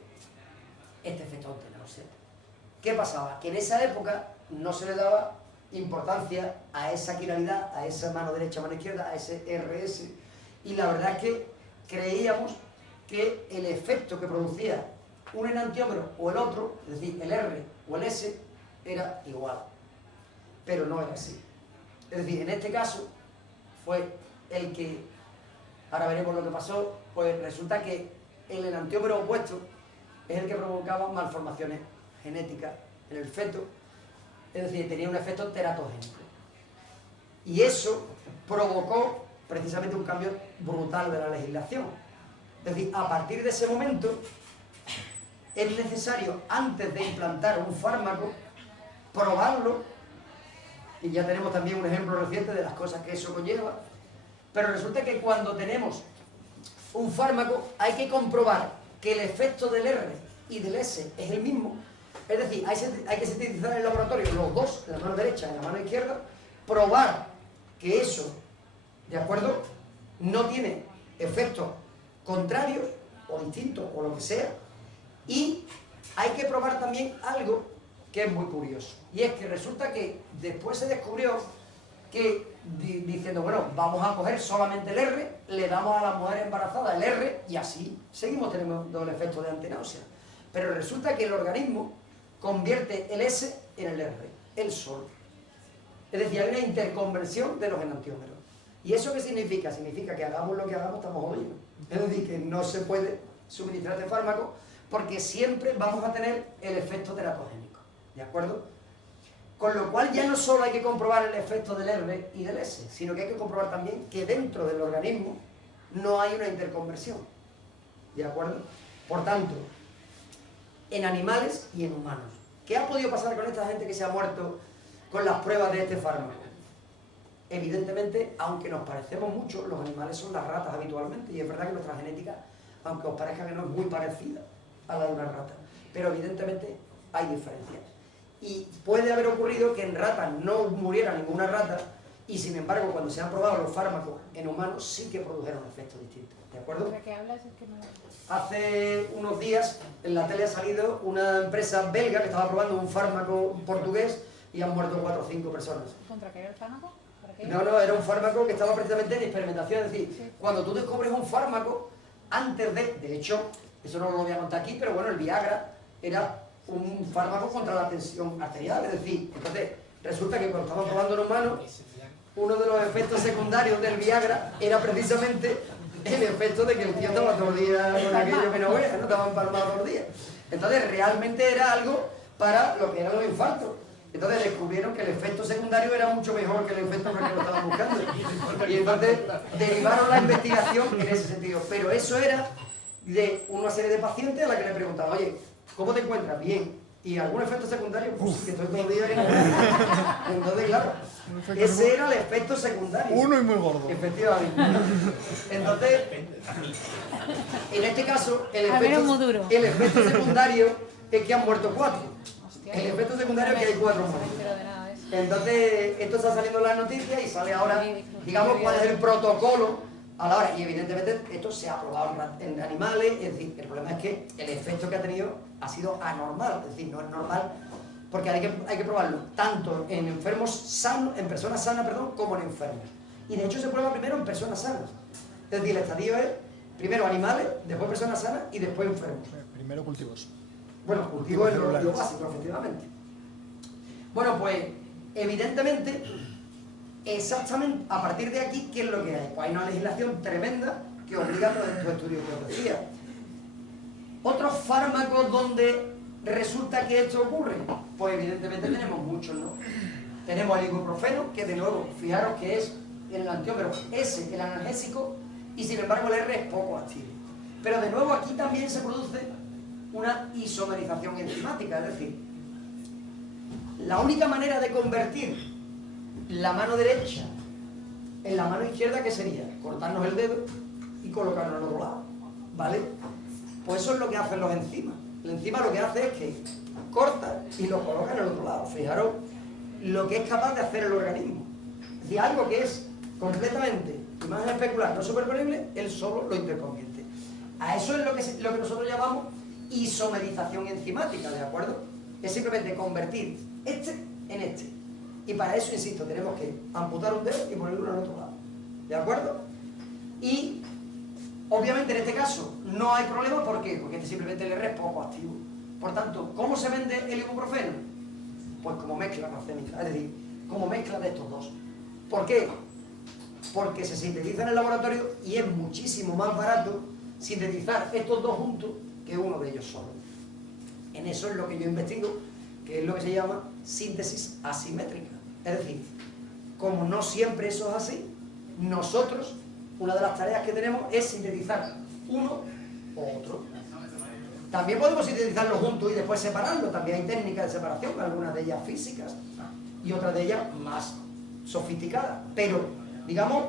este efecto antináusea. ¿Qué pasaba? Que en esa época no se le daba importancia a esa quiralidad, a esa mano derecha, mano izquierda, a ese RS, y la verdad es que creíamos que el efecto que producía un enantiómero o el otro, es decir, el R o el S, era igual, pero no era así. Es decir, en este caso fue el que, ahora veremos lo que pasó, pues resulta que el enantiómero opuesto es el que provocaba malformaciones genéticas en el feto, es decir, tenía un efecto teratogénico. Y eso provocó precisamente un cambio brutal de la legislación. Es decir, a partir de ese momento es necesario, antes de implantar un fármaco, probarlo, y ya tenemos también un ejemplo reciente de las cosas que eso conlleva, pero resulta que cuando tenemos un fármaco hay que comprobar que el efecto del R y del S es el mismo. Es decir, hay que sintetizar en el laboratorio los dos, en la mano derecha y en la mano izquierda, probar que eso, ¿de acuerdo?, no tiene efectos contrarios o distintos o lo que sea, y hay que probar también algo que es muy curioso, y es que resulta que después se descubrió que, diciendo, bueno, vamos a coger solamente el R, le damos a la mujer embarazada el R, y así seguimos teniendo el efecto de antináusea. Pero resulta que el organismo convierte el S en el R, el solo. Es decir, hay una interconversión de los enantiómeros. ¿Y eso qué significa? Significa que hagamos lo que hagamos, estamos jodidos. Es decir, que no se puede suministrar este fármaco porque siempre vamos a tener el efecto teratogénico. ¿De acuerdo? Con lo cual ya no solo hay que comprobar el efecto del R y del S, sino que hay que comprobar también que dentro del organismo no hay una interconversión. ¿De acuerdo? Por tanto, en animales y en humanos. ¿Qué ha podido pasar con esta gente que se ha muerto con las pruebas de este fármaco? Evidentemente, aunque nos parecemos mucho, los animales son las ratas habitualmente, y es verdad que nuestra genética, aunque os parezca que no es muy parecida a la de una rata, pero evidentemente hay diferencias. Y puede haber ocurrido que en ratas no muriera ninguna rata, y sin embargo, cuando se han probado los fármacos en humanos, sí que produjeron efectos distintos. ¿De acuerdo? ¿Para qué hablas? Es que no... Hace unos días en la tele ha salido una empresa belga que estaba probando un fármaco portugués y han muerto 4 o 5 personas. ¿Contra qué era el fármaco? ¿Para qué? No, era un fármaco que estaba precisamente en experimentación. Es decir, Sí. cuando tú descubres un fármaco, antes de hecho, eso no lo voy a contar aquí, pero bueno, el Viagra era un fármaco contra la tensión arterial. Es decir, entonces, resulta que cuando estaban probando en humanos, uno de los efectos secundarios del Viagra era precisamente el efecto de que el tío estaba todo el día con aquello que no veas, no estaba empalmado todo el día. Entonces realmente era algo para lo que eran los infartos. Entonces descubrieron que el efecto secundario era mucho mejor que el efecto que lo estaban buscando. Y entonces derivaron la investigación en ese sentido. Pero eso era de una serie de pacientes a la que le preguntaban, oye, ¿cómo te encuentras? Bien. ¿Y algún efecto secundario? Pues sí, que estoy todo el día en... Entonces, claro, ese era el efecto secundario. Uno y muy gordo. Efectivamente. Entonces, en este caso, el efecto secundario es que han muerto 4. El efecto secundario es que hay 4 muertos. Entonces, esto está saliendo en las noticias y sale ahora, digamos, cuál es el protocolo a la hora. Y evidentemente esto se ha probado en animales, es decir, el problema es que el efecto que ha tenido ha sido anormal, es decir, no es normal, porque hay que probarlo tanto en enfermos sanos, en personas sanas, perdón, como en enfermos. Y de hecho se prueba primero en personas sanas. Es decir, el estadio es primero animales, después personas sanas y después enfermos. Primero cultivos. Bueno, cultivo es lo básico, efectivamente. Bueno, pues, evidentemente, exactamente a partir de aquí, ¿qué es lo que hay? Pues hay una legislación tremenda que obliga a todos estos estudios que os decía. Otros fármacos donde resulta que esto ocurre, pues evidentemente tenemos muchos, ¿no? Tenemos el ibuprofeno, que de nuevo, fijaros que es el antiómero S, el analgésico, y sin embargo el R es poco activo. Pero de nuevo aquí también se produce una isomerización enzimática, es decir, la única manera de convertir la mano derecha en la mano izquierda, ¿qué sería? Cortarnos el dedo y colocarnos al otro lado, ¿vale? Pues eso es lo que hacen los enzimas. La enzima lo que hace es que corta y lo coloca en el otro lado. Fijaros lo que es capaz de hacer el organismo. Es decir, algo que es completamente imagen especular, no superponible, él solo lo interconvierte. A eso es lo que nosotros llamamos isomerización enzimática, ¿de acuerdo? Es simplemente convertir este en este. Y para eso, insisto, tenemos que amputar un dedo y ponerlo en el otro lado, ¿de acuerdo? Y obviamente en este caso no hay problema, ¿por qué? Porque simplemente el R es poco activo. Por tanto, ¿cómo se vende el ibuprofeno? Pues como mezcla racemita, es decir, como mezcla de estos dos. ¿Por qué? Porque se sintetiza en el laboratorio y es muchísimo más barato sintetizar estos dos juntos que uno de ellos solo. En eso es lo que yo investigo, que es lo que se llama síntesis asimétrica. Es decir, como no siempre eso es así, nosotros, una de las tareas que tenemos es sintetizar uno o otro. También podemos sintetizarlos juntos y después separarlos. También hay técnicas de separación, algunas de ellas físicas y otras de ellas más sofisticadas. Pero, digamos,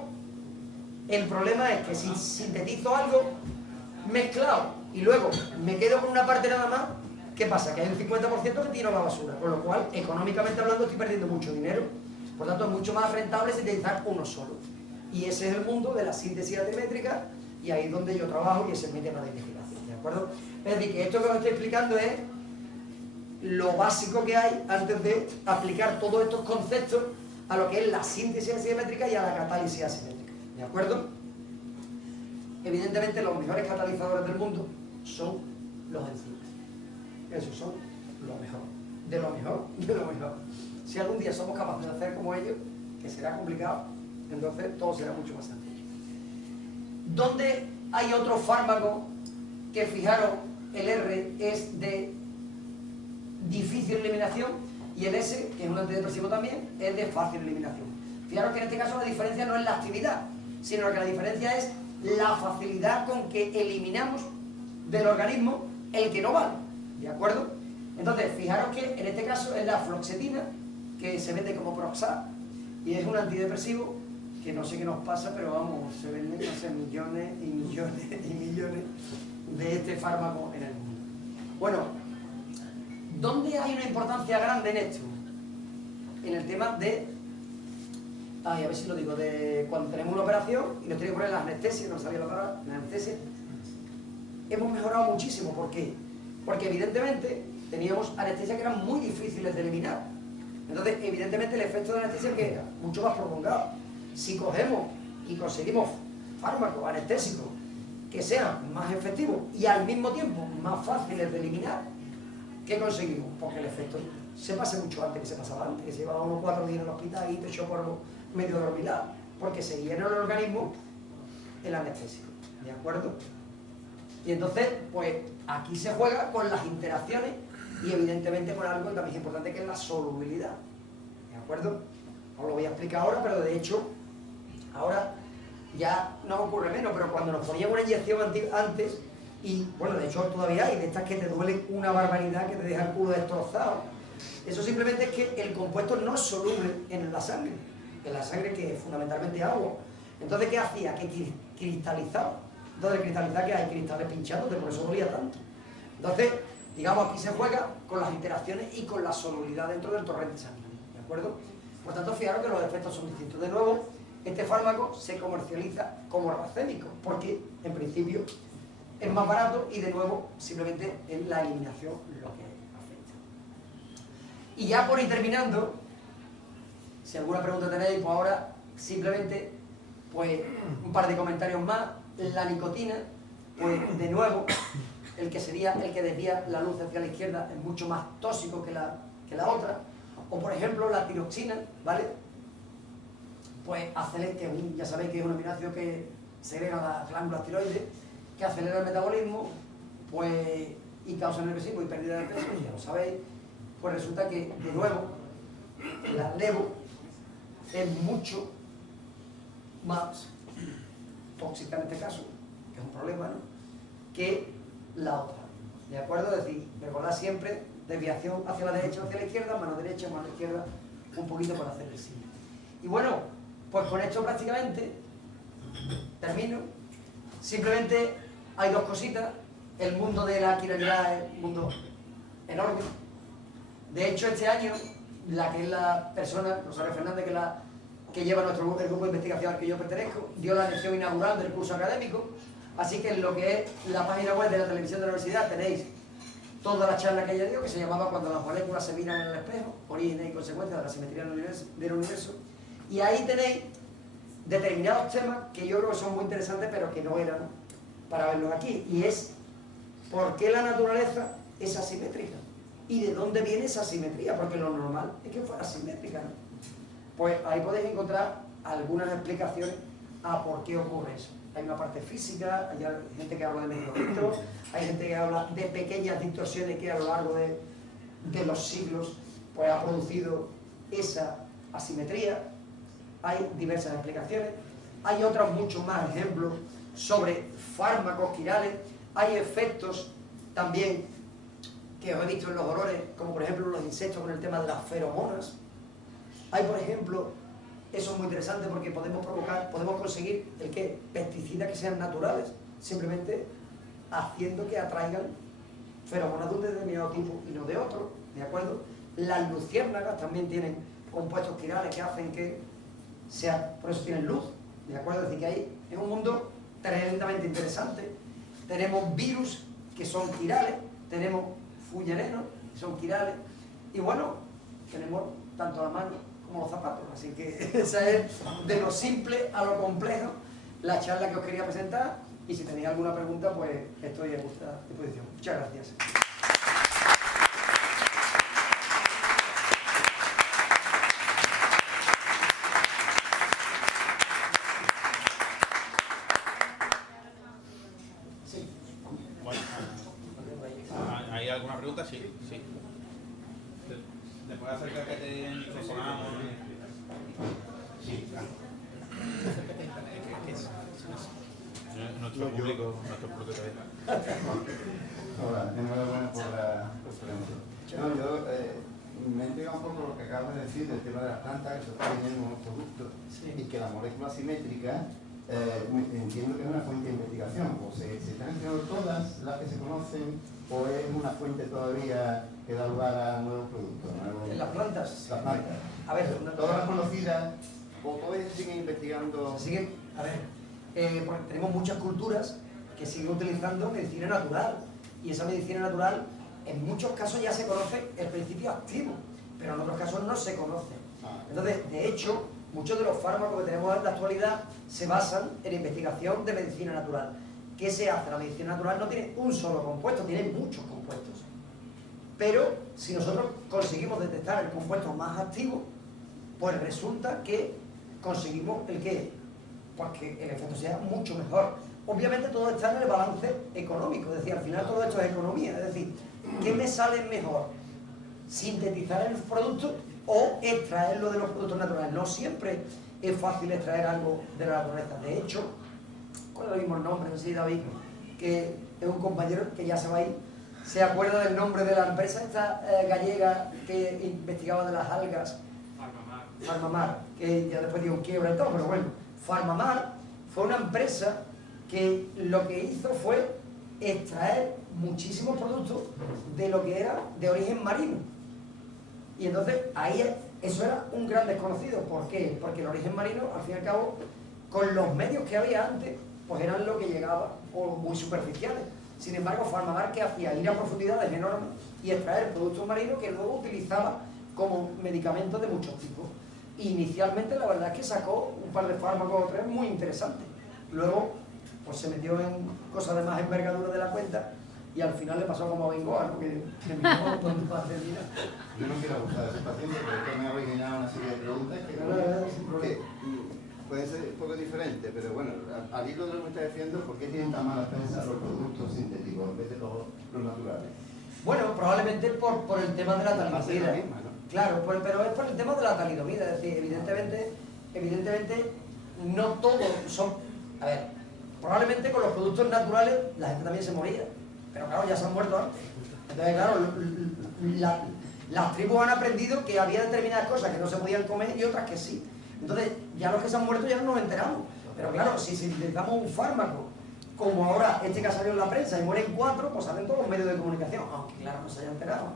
el problema es que si sintetizo algo mezclado y luego me quedo con una parte nada más, ¿qué pasa? Que hay un 50% que tiro a la basura, con lo cual, económicamente hablando, estoy perdiendo mucho dinero. Por tanto, es mucho más rentable sintetizar uno solo. Y ese es el mundo de la síntesis asimétrica, y ahí es donde yo trabajo y ese es mi tema de investigación, ¿de acuerdo? Es decir, que esto que os estoy explicando es lo básico que hay antes de aplicar todos estos conceptos a lo que es la síntesis asimétrica y a la catálisis asimétrica, ¿de acuerdo? Evidentemente, los mejores catalizadores del mundo son los enzimas. Esos son lo mejor, de lo mejor, de lo mejor. Si algún día somos capaces de hacer como ellos, que será complicado, entonces todo será mucho más sencillo. ¿Dónde hay otro fármaco que, fijaros, el R es de difícil eliminación y el S, que es un antidepresivo también, es de fácil eliminación? Fijaros que en este caso la diferencia no es la actividad, sino que la diferencia es la facilidad con que eliminamos del organismo el que no vale, ¿de acuerdo? Entonces, fijaros que en este caso es la fluoxetina, que se vende como Proxal, y es un antidepresivo que no sé qué nos pasa, pero vamos, se venden, no sé, millones y millones y millones de este fármaco en el mundo. Bueno, ¿dónde hay una importancia grande en esto? En el tema de, a ver si lo digo, de cuando tenemos una operación y nos tiene que poner la anestesia, no sabía la palabra, la anestesia, hemos mejorado muchísimo. ¿Por qué? Porque evidentemente teníamos anestesias que eran muy difíciles de eliminar. Entonces, evidentemente el efecto de la anestesia que era mucho más prolongado. Si cogemos y conseguimos fármacos anestésicos que sean más efectivos y al mismo tiempo más fáciles de eliminar, ¿qué conseguimos? Porque el efecto se pase mucho antes que se pasaba antes, que se llevaba unos 4 días en el hospital y te echó polvo medio dormilado, porque se llena el organismo el anestésico, ¿de acuerdo? Y entonces, pues aquí se juega con las interacciones y evidentemente con algo también importante que es la solubilidad. ¿De acuerdo? Os lo voy a explicar ahora, pero de hecho, ahora ya nos ocurre menos, pero cuando nos ponían una inyección antes, y bueno, de hecho todavía hay de estas que te duelen una barbaridad, que te deja el culo destrozado, eso simplemente es que el compuesto no es soluble en la sangre que es fundamentalmente agua. Entonces, ¿qué hacía? Que cristalizaba. Entonces, el cristalizar, que hay cristales pinchándote, por eso dolía tanto. Entonces, digamos, aquí se juega con las interacciones y con la solubilidad dentro del torrente sanguíneo, ¿de acuerdo? Por tanto, fijaros que los efectos son distintos. De nuevo, este fármaco se comercializa como racémico, porque en principio es más barato y de nuevo simplemente es la eliminación lo que afecta. Y ya por ir terminando, si alguna pregunta tenéis, pues ahora simplemente pues un par de comentarios más. La nicotina, pues de nuevo, el que sería el que desvía la luz hacia la izquierda es mucho más tóxico que la otra. O por ejemplo la tiroxina, ¿vale? Pues acelera, que ya sabéis que es un aminoácido que segrega las glándulas tiroides, que acelera el metabolismo, pues, y causa nerviosismo y pérdida de peso, ya lo sabéis. Pues resulta que, de nuevo, la levo es mucho más tóxica en este caso, que es un problema, ¿no?, que la otra. ¿De acuerdo? Es decir, recordad siempre desviación hacia la derecha o hacia la izquierda, mano derecha, mano izquierda, un poquito para hacer el signo. Y bueno, pues con esto prácticamente termino. Simplemente hay dos cositas. El mundo de la quiralidad es un mundo enorme. De hecho, este año, la que es la persona, Rosario Fernández, que lleva el grupo de investigación al que yo pertenezco, dio la lección inaugural del curso académico. Así que en lo que es la página web de la televisión de la universidad tenéis toda la charla que ella dio, que se llamaba Cuando las moléculas se miran en el espejo, orígenes y consecuencias de la simetría del universo. Y ahí tenéis determinados temas que yo creo que son muy interesantes, pero que no eran para verlos aquí. Y es por qué la naturaleza es asimétrica y de dónde viene esa asimetría, porque lo normal es que fuera asimétrica, ¿no? Pues ahí podéis encontrar algunas explicaciones a por qué ocurre eso. Hay una parte física, hay gente que habla de meteoritos, hay gente que habla de pequeñas distorsiones que a lo largo de los siglos pues ha producido esa asimetría. Hay diversas explicaciones. Hay otros muchos más ejemplos sobre fármacos quirales. Hay efectos también que os he visto en los olores, como por ejemplo los insectos con el tema de las feromonas. Hay, por ejemplo, eso es muy interesante porque podemos conseguir pesticidas que sean naturales, simplemente haciendo que atraigan feromonas de un determinado tipo y no de otro, ¿de acuerdo? Las luciérnagas también tienen compuestos quirales que hacen que por eso tienen luz, ¿de acuerdo? Es decir, que ahí es un mundo tremendamente interesante. Tenemos virus que son quirales, tenemos fullerenos que son quirales, y bueno, tenemos tanto la mano como los zapatos, así que esa es de lo simple a lo complejo la charla que os quería presentar, y si tenéis alguna pregunta pues estoy a vuestra disposición. Muchas gracias. Sí. Bueno, ¿hay alguna pregunta? Sí, sí. ¿Te puedes acercar que te microfonamos? Sí, claro. Nuestro público también. Hola, enhorabuena por la conferencia. No, yo me he intrigado un poco lo que acabas de decir del tema de las plantas, que se está vendiendo unos productos, sí, y que la molécula simétrica entiendo que es una fuente de investigación. O se están estudiando todas las que se conocen, o es una fuente todavía que da lugar a nuevos productos. ¿En las plantas? Las plantas. A ver, todas las conocidas, o todavía se siguen investigando. A ver, porque tenemos muchas culturas que siguen utilizando medicina natural, y esa medicina natural en muchos casos ya se conoce el principio activo, pero en otros casos no se conoce. Entonces, de hecho, muchos de los fármacos que tenemos en la actualidad se basan en investigación de medicina natural. ¿Qué se hace? La medicina natural no tiene un solo compuesto, tiene muchos compuestos. Pero si nosotros conseguimos detectar el compuesto más activo, pues resulta que conseguimos el que, pues que el efecto sea mucho mejor. Obviamente todo está en el balance económico, es decir, al final todo esto es economía, es decir, ¿qué me sale mejor? ¿Sintetizar el producto o extraerlo de los productos naturales? No siempre es fácil extraer algo de la naturaleza. De hecho, cuando oímos el nombre, no sé si David, que es un compañero que ya se va a ir, se acuerda del nombre de la empresa esta gallega que investigaba de las algas, Farmamar, que ya después dio un quiebra y todo, pero bueno, Farmamar fue una empresa que lo que hizo fue extraer muchísimos productos de lo que era de origen marino. Y entonces ahí eso era un gran desconocido. ¿Por qué? Porque el origen marino, al fin y al cabo, con los medios que había antes, pues eran lo que llegaba, o muy superficiales. Sin embargo, Farmamar, que hacía ir a profundidades enormes y extraer productos marinos que luego utilizaba como medicamentos de muchos tipos. Inicialmente la verdad es que sacó un par de fármacos o tres muy interesantes. Luego pues se metió en cosas de más envergadura de la cuenta y al final le pasó como a Bengoa, ¿no? que miró todo el paz de vida. Yo no quiero abusar de ese paciente, pero es que me ha originado una serie de preguntas que pueden ser un poco diferentes, pero bueno, al hilo de lo que me está diciendo, ¿por qué tienen tan mala prensa los productos sintéticos en vez de los naturales? Bueno, probablemente por el tema de la talidomida. ¿No? Claro, pero es por el tema de la talidomida, es decir, evidentemente no todos son... A ver, probablemente con los productos naturales la gente también se moría, pero claro, ya se han muerto antes. Entonces, claro, las tribus han aprendido que había determinadas cosas que no se podían comer y otras que sí. Entonces, ya los que se han muerto ya no nos enteramos. Pero claro, si utilizamos un fármaco, como ahora este que ha salido en la prensa y mueren 4, pues salen todos los medios de comunicación, aunque claro, no se hayan enterado.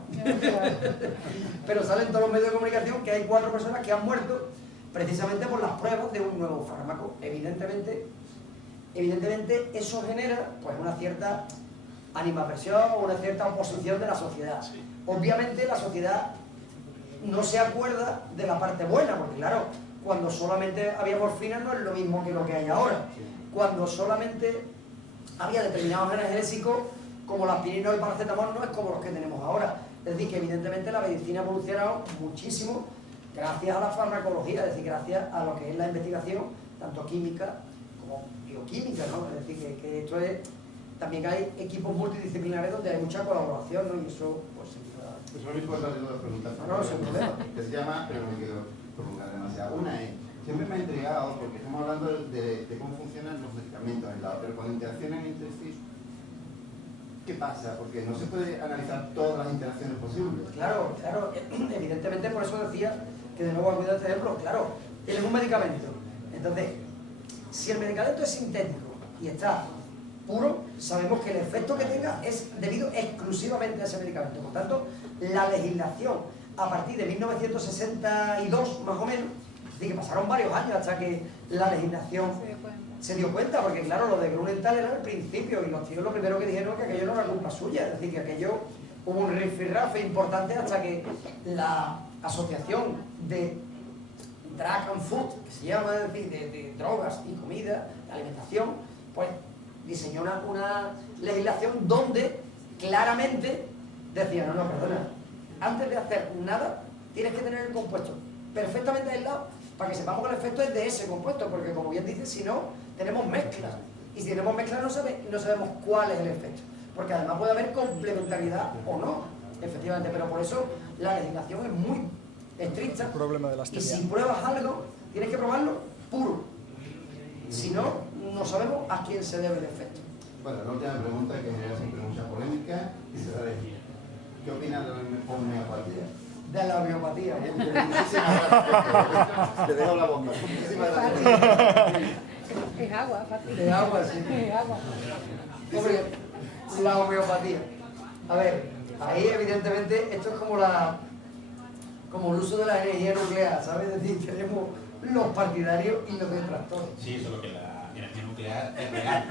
Pero salen todos los medios de comunicación que hay 4 personas que han muerto precisamente por las pruebas de un nuevo fármaco. Evidentemente eso genera pues una cierta animadversión o una cierta oposición de la sociedad. Obviamente la sociedad no se acuerda de la parte buena, porque claro, cuando solamente había morfina no es lo mismo que lo que hay ahora. Cuando solamente había determinados analgésicos como la aspirina o el paracetamol no es como los que tenemos ahora. Es decir, que evidentemente la medicina ha evolucionado muchísimo gracias a la farmacología, es decir, gracias a lo que es la investigación, tanto química como bioquímica, ¿no? Es decir, que esto es... También hay equipos multidisciplinares donde hay mucha colaboración, ¿no? Y eso, pues, sin duda... Pues no me importa de dos preguntas. No, sin problema. Que se llama, pero no me quiero prolongar demasiado. Una es, siempre me ha intrigado, porque estamos hablando de cómo funcionan los medicamentos aislados, pero cuando interaccionan entre sí, ¿qué pasa? Porque no se puede analizar todas las interacciones posibles. Claro, evidentemente por eso decía que de nuevo cuidado este ejemplo, claro, él es un medicamento. Entonces, si el medicamento es sintético y está puro, sabemos que el efecto que tenga es debido exclusivamente a ese medicamento. Por tanto, la legislación a partir de 1962 más o menos, es decir, que pasaron varios años hasta que la legislación se dio cuenta, porque claro, lo de Grunenthal era el principio y los tíos lo primero que dijeron es que aquello no era culpa suya, es decir, que aquello hubo un rifirrafe importante hasta que la asociación de Drug and Food, que se llama, es decir, de drogas y comida, de alimentación, pues diseñó una legislación donde claramente decía, no, perdona, antes de hacer nada tienes que tener el compuesto perfectamente aislado para que sepamos que el efecto es de ese compuesto, porque como bien dice, si no, tenemos mezclas, y si tenemos mezclas no sabemos cuál es el efecto, porque además puede haber complementariedad o no, efectivamente, pero por eso la legislación es muy estricta, el problema de la y si pruebas algo, tienes que probarlo puro, si no, no sabemos a quién se debe el efecto. Bueno, la última pregunta que genera siempre mucha polémica y se sabe, ¿qué opinas de la homeopatía? De la homeopatía. Muchísimas gracias. Te dejo la boca. Muchísimas gracias. Es agua, fácil. De agua, sí. Es agua. Hombre, la homeopatía. A ver, ahí evidentemente esto es como el uso de la energía nuclear, ¿sabes? Es decir, tenemos los partidarios y los detractores. Sí, solo que la energía nuclear es real.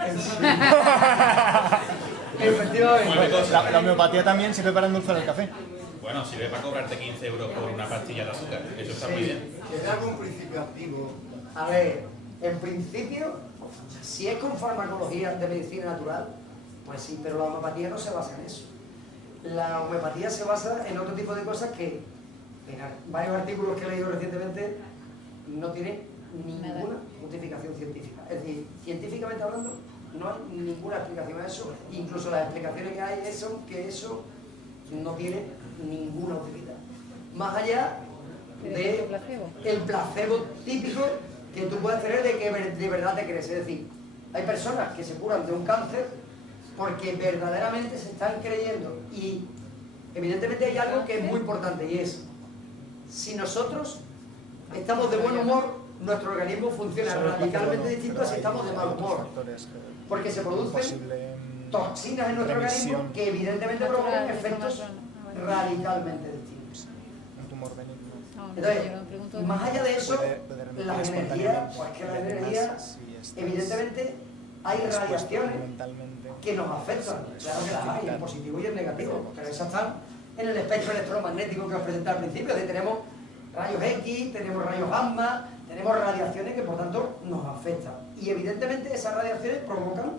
Efectivamente. La homeopatía también sirve para endulzar el café. Bueno, sirve para cobrarte 15 euros por una pastilla de azúcar. Eso está muy bien. ¿Tiene algún principio activo? A ver, en principio, si es con farmacología de medicina natural, pues sí, pero la homeopatía no se basa en eso. La homeopatía se basa en otro tipo de cosas que, en varios artículos que he leído recientemente, no tiene ninguna justificación científica. Es decir, científicamente hablando, no hay ninguna explicación a eso. Incluso las explicaciones que hay son que eso no tiene ninguna utilidad. Más allá de el placebo típico que tú puedes tener de que de verdad te crees. Es decir, hay personas que se curan de un cáncer porque verdaderamente se están creyendo. Y evidentemente hay algo que es muy importante y es, si nosotros estamos de buen humor, nuestro organismo funciona radicalmente distinto a si estamos de mal humor. Porque se producen toxinas en nuestro organismo que evidentemente provocan efectos radicalmente distintos. Entonces, más allá de eso, las energías, pues que las energías, evidentemente hay radiaciones que nos afectan, claro que las hay, en positivo y en negativo, pero esas están en el espectro electromagnético que os presenté al principio, de tenemos rayos X, tenemos rayos gamma, tenemos radiaciones que por tanto nos afectan. Y evidentemente esas radiaciones provocan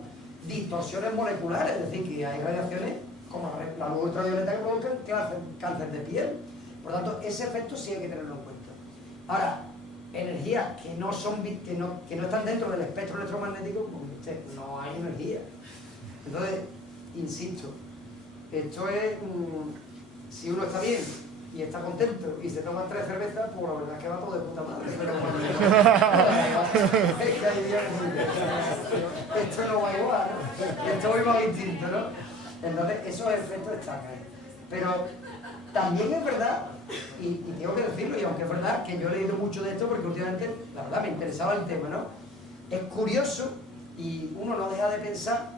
distorsiones moleculares, es decir, que hay radiaciones como la luz ultravioleta que provocan cáncer de piel. Por tanto, ese efecto sí hay que tenerlo en cuenta. Ahora, energías que no están dentro del espectro electromagnético, pues, no hay energía. Entonces, insisto, esto es, si uno está bien y está contento y se toman 3 cervezas, pues la verdad es que va todo de puta madre. Pero es que hay días que esto no va igual, ¿no? Esto va más distinto, ¿no? Entonces, esos efectos están ahí. Pero también es verdad, y tengo que decirlo, y aunque es verdad que yo he leído mucho de esto porque últimamente, la verdad, me interesaba el tema, ¿no? Es curioso y uno no deja de pensar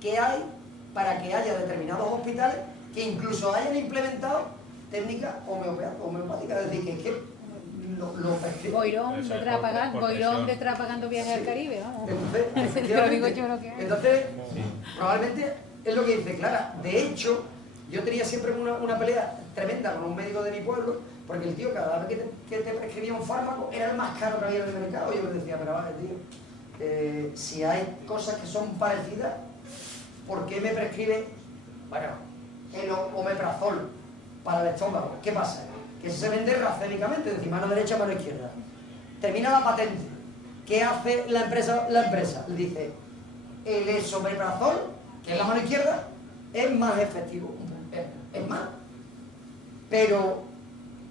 qué hay para que haya determinados hospitales que incluso hayan implementado técnicas homeopáticas, es decir, que es que lo prescriben. Boirón de Trapagando Viajes al Caribe, vamos. Entonces, Te lo digo yo lo que hay. entonces probablemente es lo que dice Clara. De hecho, yo tenía siempre una pelea tremenda con un médico de mi pueblo, porque el tío cada vez que te prescribía un fármaco era el más caro que había en el mercado. Yo le decía, pero vale, tío, si hay cosas que son parecidas, ¿por qué me prescribe, bueno, el omeprazol para el estómago? ¿Qué pasa? Que se vende racémicamente, es decir, mano derecha, mano izquierda. Termina la patente. ¿Qué hace la empresa? La empresa le dice, el esomeprazol, que es la mano izquierda, es más efectivo, es más. Pero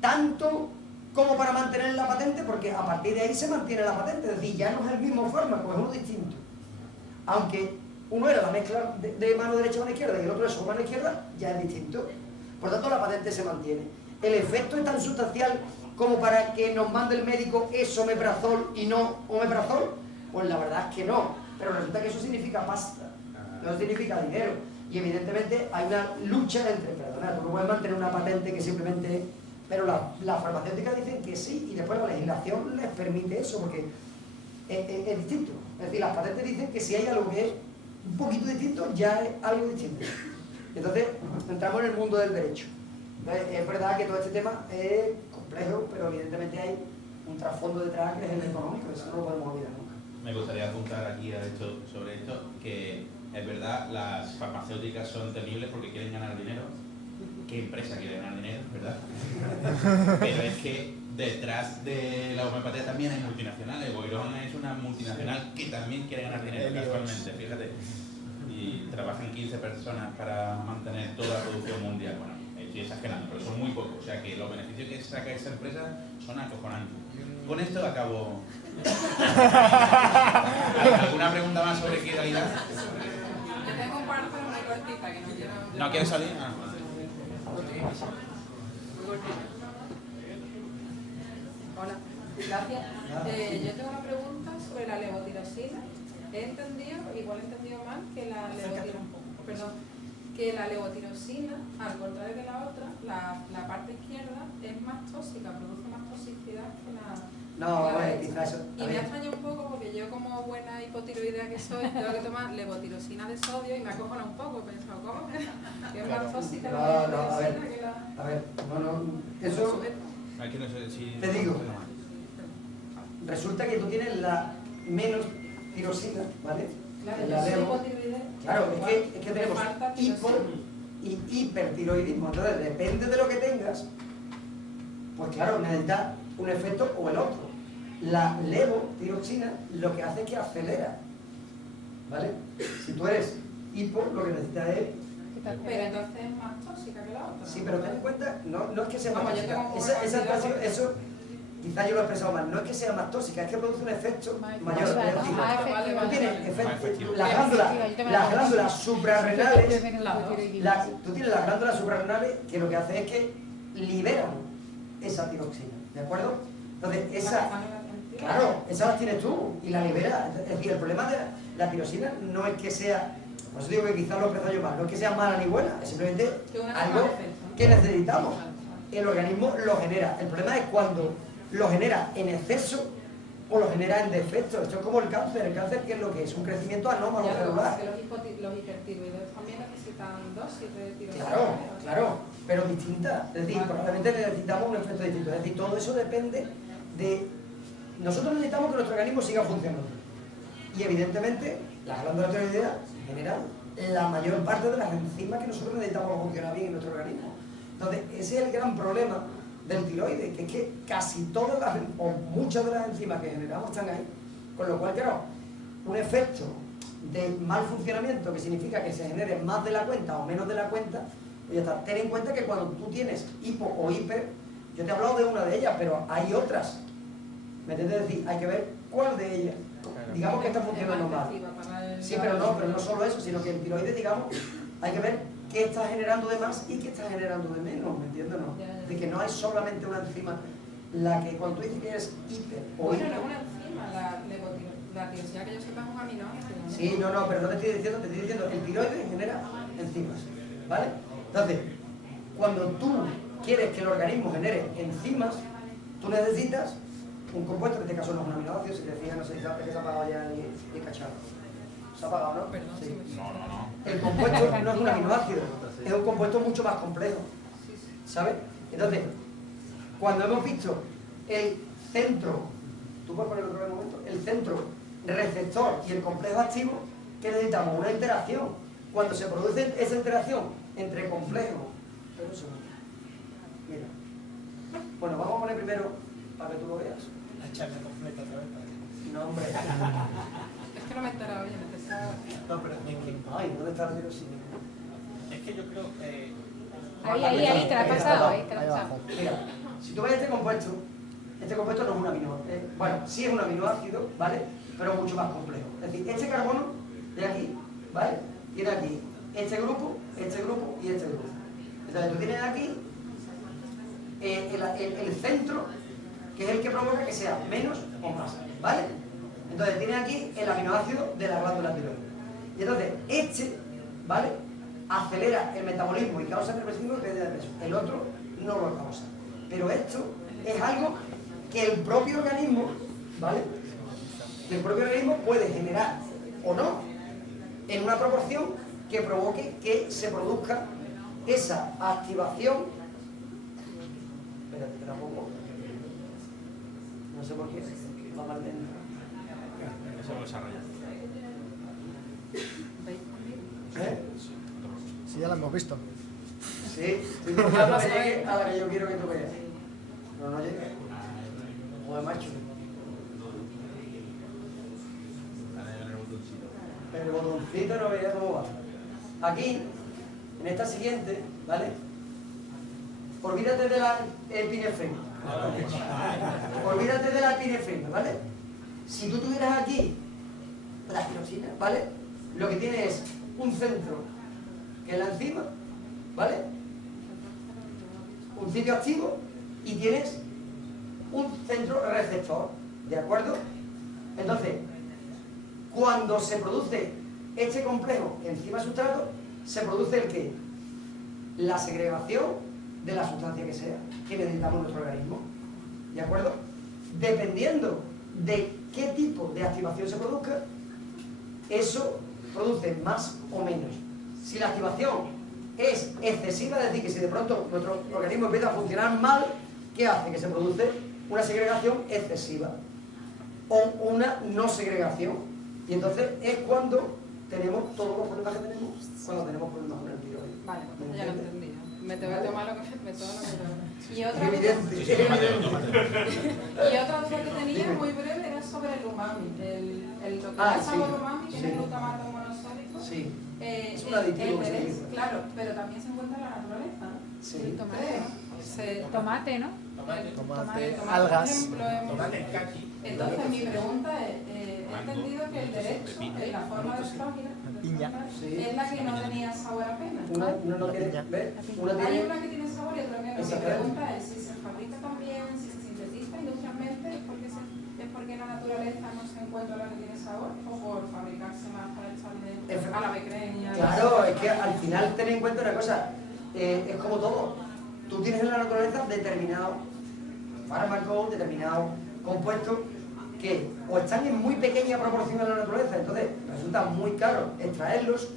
tanto como para mantener la patente, porque a partir de ahí se mantiene la patente, es decir, ya no es el mismo fármaco, es uno distinto. Aunque uno era la mezcla de mano derecha y mano izquierda y el otro es mano izquierda, ya es distinto. Por tanto, la patente se mantiene. El efecto es tan sustancial como para que nos mande el médico esomeprazol y no omeprazol. Pues la verdad es que no. Pero resulta que eso significa pasta, no significa dinero. Y evidentemente hay una lucha entre, perdona, tú no puedes mantener una patente que simplemente... Pero las farmacéuticas dicen que sí, y después la legislación les permite eso, porque es distinto. Es decir, las patentes dicen que si hay algo que es un poquito distinto, ya es algo distinto. Entonces, entramos en el mundo del derecho. Entonces, es verdad que todo este tema es complejo, pero evidentemente hay un trasfondo detrás que es el económico, eso no lo podemos olvidar nunca. Me gustaría apuntar aquí sobre esto, que es verdad, las farmacéuticas son temibles porque quieren ganar dinero. ¿Qué empresa quiere ganar dinero, verdad? Pero es que detrás de la homeopatía también hay multinacionales. Boirón es una multinacional que también quiere ganar dinero, casualmente, fíjate. Y trabajan 15 personas para mantener toda la producción mundial. Bueno, estoy exagerando, pero son muy pocos. O sea que los beneficios que saca esa empresa son acojonantes. Con esto acabo. ¿Alguna pregunta más sobre quiralidad? Yo tengo un par, pero muy cortita, que no quiero... ¿No quieres salir? Ah. Hola, gracias. Yo tengo una pregunta sobre la levotirosina. He entendido, igual he entendido mal, que la levotirosina, al contrario que la otra, la parte izquierda es más tóxica, produce más toxicidad que la... No, derecha. eso. Y me ha extrañado un poco porque yo, como buena hipotiroidea que soy, tengo que tomar levotirosina de sodio y me acojona un poco. He pensado, ¿cómo? Que es más tóxica la levotirosina que la... A ver, eso Aquí no sé si... te digo. Resulta que tú tienes la menos tirosina, ¿vale? Claro, En yo la soy levo. hipotiroidea. Claro, es que tenemos falta hipo y hipertiroidismo. Entonces, depende de lo que tengas, pues claro, necesitas un efecto o el otro. La levotiroxina lo que hace es que acelera, ¿vale? Si tú eres hipo, lo que necesitas es Pero entonces es más tóxica que la otra. Sí, pero ten en cuenta, no es que sea más Vamos, yo tóxica. tengo Esa una cantidad eso, quizás yo lo he expresado mal, no es que sea más tóxica, es que produce un efecto mayor. Más Es decir, efectiva. tú tienes Más efectiva. las glándulas suprarrenales, Claro. tú tienes las glándulas suprarrenales que lo que hacen es que liberan esa tiroxina, ¿de acuerdo? Entonces, claro, esas las tienes tú y la liberas. Es decir, el problema de la tiroxina no es que sea, por eso digo que quizás lo he expresado yo mal, no es que sea mala ni buena, es simplemente algo que necesitamos. El organismo lo genera. El problema es cuando lo genera en exceso o lo genera en defecto. Esto es como el cáncer. El cáncer, ¿qué es lo que es? Un crecimiento anómalo celular. Los hipertiroides también necesitan dosis de tiroxina. Claro, pero distinta. Es decir, probablemente necesitamos un efecto distinto. Es decir, todo eso depende de... Nosotros necesitamos que nuestro organismo siga funcionando. Y evidentemente, las glándulas tiroideas generan la mayor parte de las enzimas que nosotros necesitamos para funcionar bien en nuestro organismo. Entonces, ese es el gran problema del tiroides, que es que casi todas las, o muchas de las enzimas que generamos están ahí. Con lo cual, claro, un efecto de mal funcionamiento, que significa que se genere más de la cuenta o menos de la cuenta, pues ya está. Ten en cuenta que cuando tú tienes hipo o hiper, yo te he hablado de una de ellas, pero hay otras. ¿Me entiendes? Es decir, hay que ver cuál de ellas. Digamos que está funcionando mal. Sí, pero no solo eso, sino que el tiroides, digamos, hay que ver qué está generando de más y qué está generando de menos, ¿me entiendes? ¿No? De que no hay solamente una enzima, la que cuando tú dices que es hiper o Bueno, hiper... no es una enzima, la tiroxina que yo sepa es un aminoácido. Sí, pero no te estoy diciendo, te estoy diciendo, el tiroides genera enzimas, ¿vale? Entonces, cuando tú quieres que el organismo genere enzimas, tú necesitas un compuesto, en este caso no es un aminoácido, si te fijas, no sé si sabes que se ha apagado ya el cacharro. ¿Se ha apagado, no? Perdón, Sí. No. El compuesto no es un aminoácido, es un compuesto mucho más complejo, ¿sabes? Entonces, cuando hemos visto el centro, ¿tú puedes poner otro en un momento? El centro receptor y el complejo activo, ¿qué necesitamos? Una interacción. Cuando se produce esa interacción entre complejos, pero un segundo, mira, bueno, vamos a poner primero para que tú lo veas. La charla completa otra vez. No, hombre. Es que no me he enterado bien, empezaba... No, pero es que, Ay, ¿dónde está el tiroxina? es que yo creo que... Ahí, te la has pasado, ahí te la has pasado. Mira, si tú ves este compuesto no es un aminoácido. Bueno, sí es un aminoácido, ¿vale? Pero mucho más complejo. Es decir, este carbono de aquí, ¿vale? Tiene aquí este grupo y este grupo. Entonces tú tienes aquí el centro, que es el que provoca que sea menos o más, ¿vale? Entonces tienes aquí el aminoácido de la glándula tiroides. Y entonces este, ¿vale? Acelera el metabolismo y causa reversible y pérdida de peso. El otro no lo causa. Pero esto es algo que el propio organismo, ¿vale? Que el propio organismo puede generar o no en una proporción que provoque que se produzca esa activación. Espérate, que tampoco. No sé por qué. Va mal dentro. Eso lo desarrolla. ¿Eh? Sí, ya lo hemos visto. Sí, estoy intentando que llegue a la que yo quiero que tú veas. Pero no llega. Joder, macho. El botoncito no veía cómo va. Aquí, en esta siguiente, ¿vale? Olvídate de la epinefrina. Olvídate de la epinefrina, ¿vale? Si tú tuvieras aquí la tiroxina, ¿vale? Lo que tiene es un centro, que es la enzima, ¿vale? Un sitio activo y tienes un centro receptor, ¿de acuerdo? Entonces, cuando se produce este complejo enzima-sustrato, se produce el ¿qué? La segregación de la sustancia que sea, que necesitamos en nuestro organismo, ¿de acuerdo? Dependiendo de qué tipo de activación se produzca, eso produce más o menos. Si la activación es excesiva, es decir, que si de pronto nuestro organismo empieza a funcionar mal, ¿qué hace? Que se produce una segregación excesiva o una no segregación. Y entonces es cuando tenemos todos los problemas que tenemos, cuando tenemos problemas con el tiroides. Vale, pues ya lo entendí. Me tengo que tomar lo que me tomo. Y Es otra evidente. Y otra duda que tenía muy breve era sobre el umami. Lo que da sabor umami, que es el glutamato monosódico. Sí. Es un El aditivo que se derecho, utiliza. claro, pero también se encuentra en la naturaleza, ¿no? Sí. Tomate, ¿no? Tomate, Por algas. ejemplo, Tomate el kaki. entonces mi pregunta es, he entendido que el derecho, en la forma de Florida, Piña. es la que no tenía sabor a pena. Una no tiene, ¿ves? Una Hay tiene, una que tiene sabor y otra que no. Mi pregunta es si se fabrica también, si se sintetiza industrialmente, ¿es porque en la naturaleza no se encuentra la que tiene sabor o por fabricarse más para echarle a la becreña? claro, es que al final ten en cuenta una cosa, es como todo. Tú tienes en la naturaleza determinados fármacos, determinados compuestos que o están en muy pequeña proporción en la naturaleza, entonces resulta muy caro extraerlos,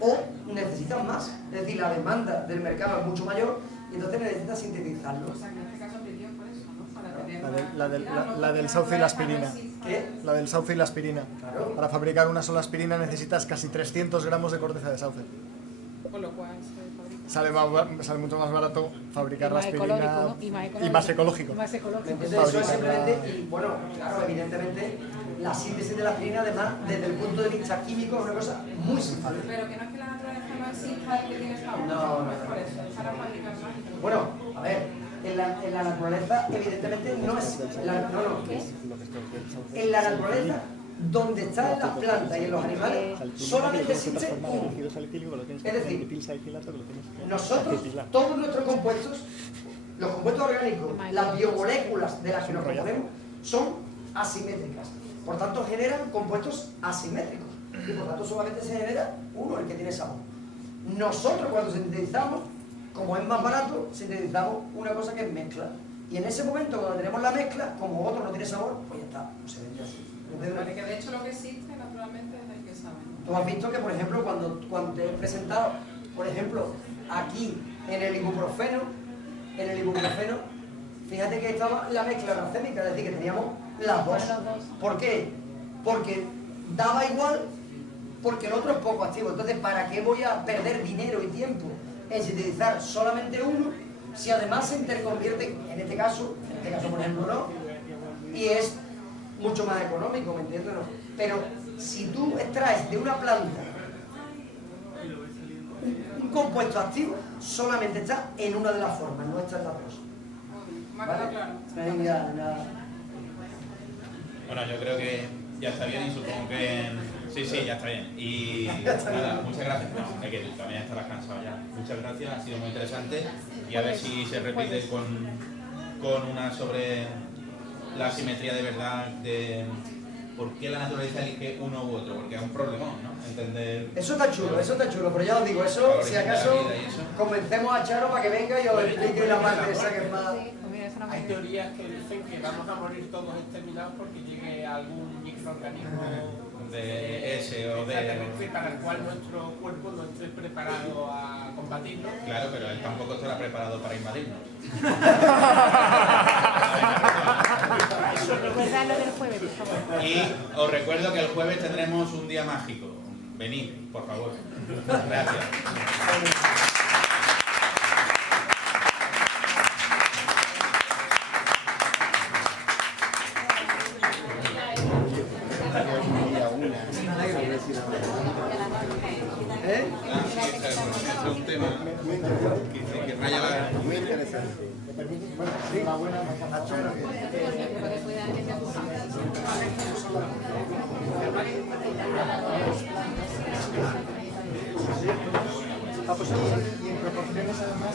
o necesitan más. Es decir, la demanda del mercado es mucho mayor y entonces necesitas sintetizarlos. O sea, que en este caso apliqué por eso, ¿no? Para tener La del sauce y la aspirina. ¿Qué? La del sauce y la aspirina. Claro. Para fabricar una sola aspirina necesitas casi 300 gramos de corteza de sauce. Con lo cual se fabrica. Sale mucho más barato fabricar la Y más aspirina ecológico, ¿no? y más ecológico. Y más ¿Me ecológico. entiendes? Eso es Fabricarla. simplemente, y bueno, claro, evidentemente, la síntesis de la aspirina, además, desde el punto de vista químico, es una cosa muy simple. Pero que no es que la naturaleza no exista el que tiene sabor. No, no, es por eso, es para fabricar más. Bueno, a ver, en la naturaleza, evidentemente, no es. En la naturaleza, donde está en las plantas y en los animales, solamente existe uno. Es decir, nosotros, todos nuestros compuestos, los compuestos orgánicos, las biomoléculas de las que nos componemos, son asimétricas. Por tanto, generan compuestos asimétricos. Y por tanto, solamente se genera uno, el que tiene sabor. Nosotros, cuando sintetizamos, como es más barato, sintetizamos una cosa que es mezcla. Y en ese momento, cuando tenemos la mezcla, como otro no tiene sabor, pues ya está, pues se vende así. Vale, que de hecho lo que existe naturalmente es el que sabe, ¿no? Tú has visto que, por ejemplo, cuando te he presentado, por ejemplo, aquí en el ibuprofeno, fíjate que estaba la mezcla racémica, es decir, que teníamos las dos. ¿Por qué? Porque daba igual, porque el otro es poco activo. Entonces, ¿para qué voy a perder dinero y tiempo en sintetizar solamente uno, si además se interconvierte, en este caso por ejemplo, no? Y es mucho más económico, ¿me entiendes? ¿No? Pero si tú extraes de una planta un compuesto activo, solamente está en una de las formas, no está en las dos. Me ha quedado ¿Vale? claro. Venga, nada. Bueno, yo creo que ya está bien y supongo que... Sí, ya está bien. Y nada, muchas gracias. No, es que tú también estarás cansado ya. Muchas gracias, ha sido muy interesante. Y a ver si se repite con una sobre la simetría de verdad de por qué la naturaleza elige uno u otro, porque es un problemón, ¿no? Entender... Eso está chulo, pero ya os digo, eso, si acaso, convencemos a Charo para que venga y os explique la parte esa que es más... Pues mira, es una Hay buena idea. teorías que dicen que vamos a morir todos exterminados porque llegue algún microorganismo de ese o de... extraterrestre para el cual nuestro cuerpo no esté preparado a combatirlo. Claro, pero él tampoco estará preparado para invadirnos. Recuerda lo del jueves, por favor. Y os recuerdo que el jueves tendremos un día mágico. Venid, por favor. Gracias. ¿Eh? Ah, sí, es un tema que raya la... Muy interesante. Bueno, sí, la buena, a Charo. Ah, pues y en proporciones además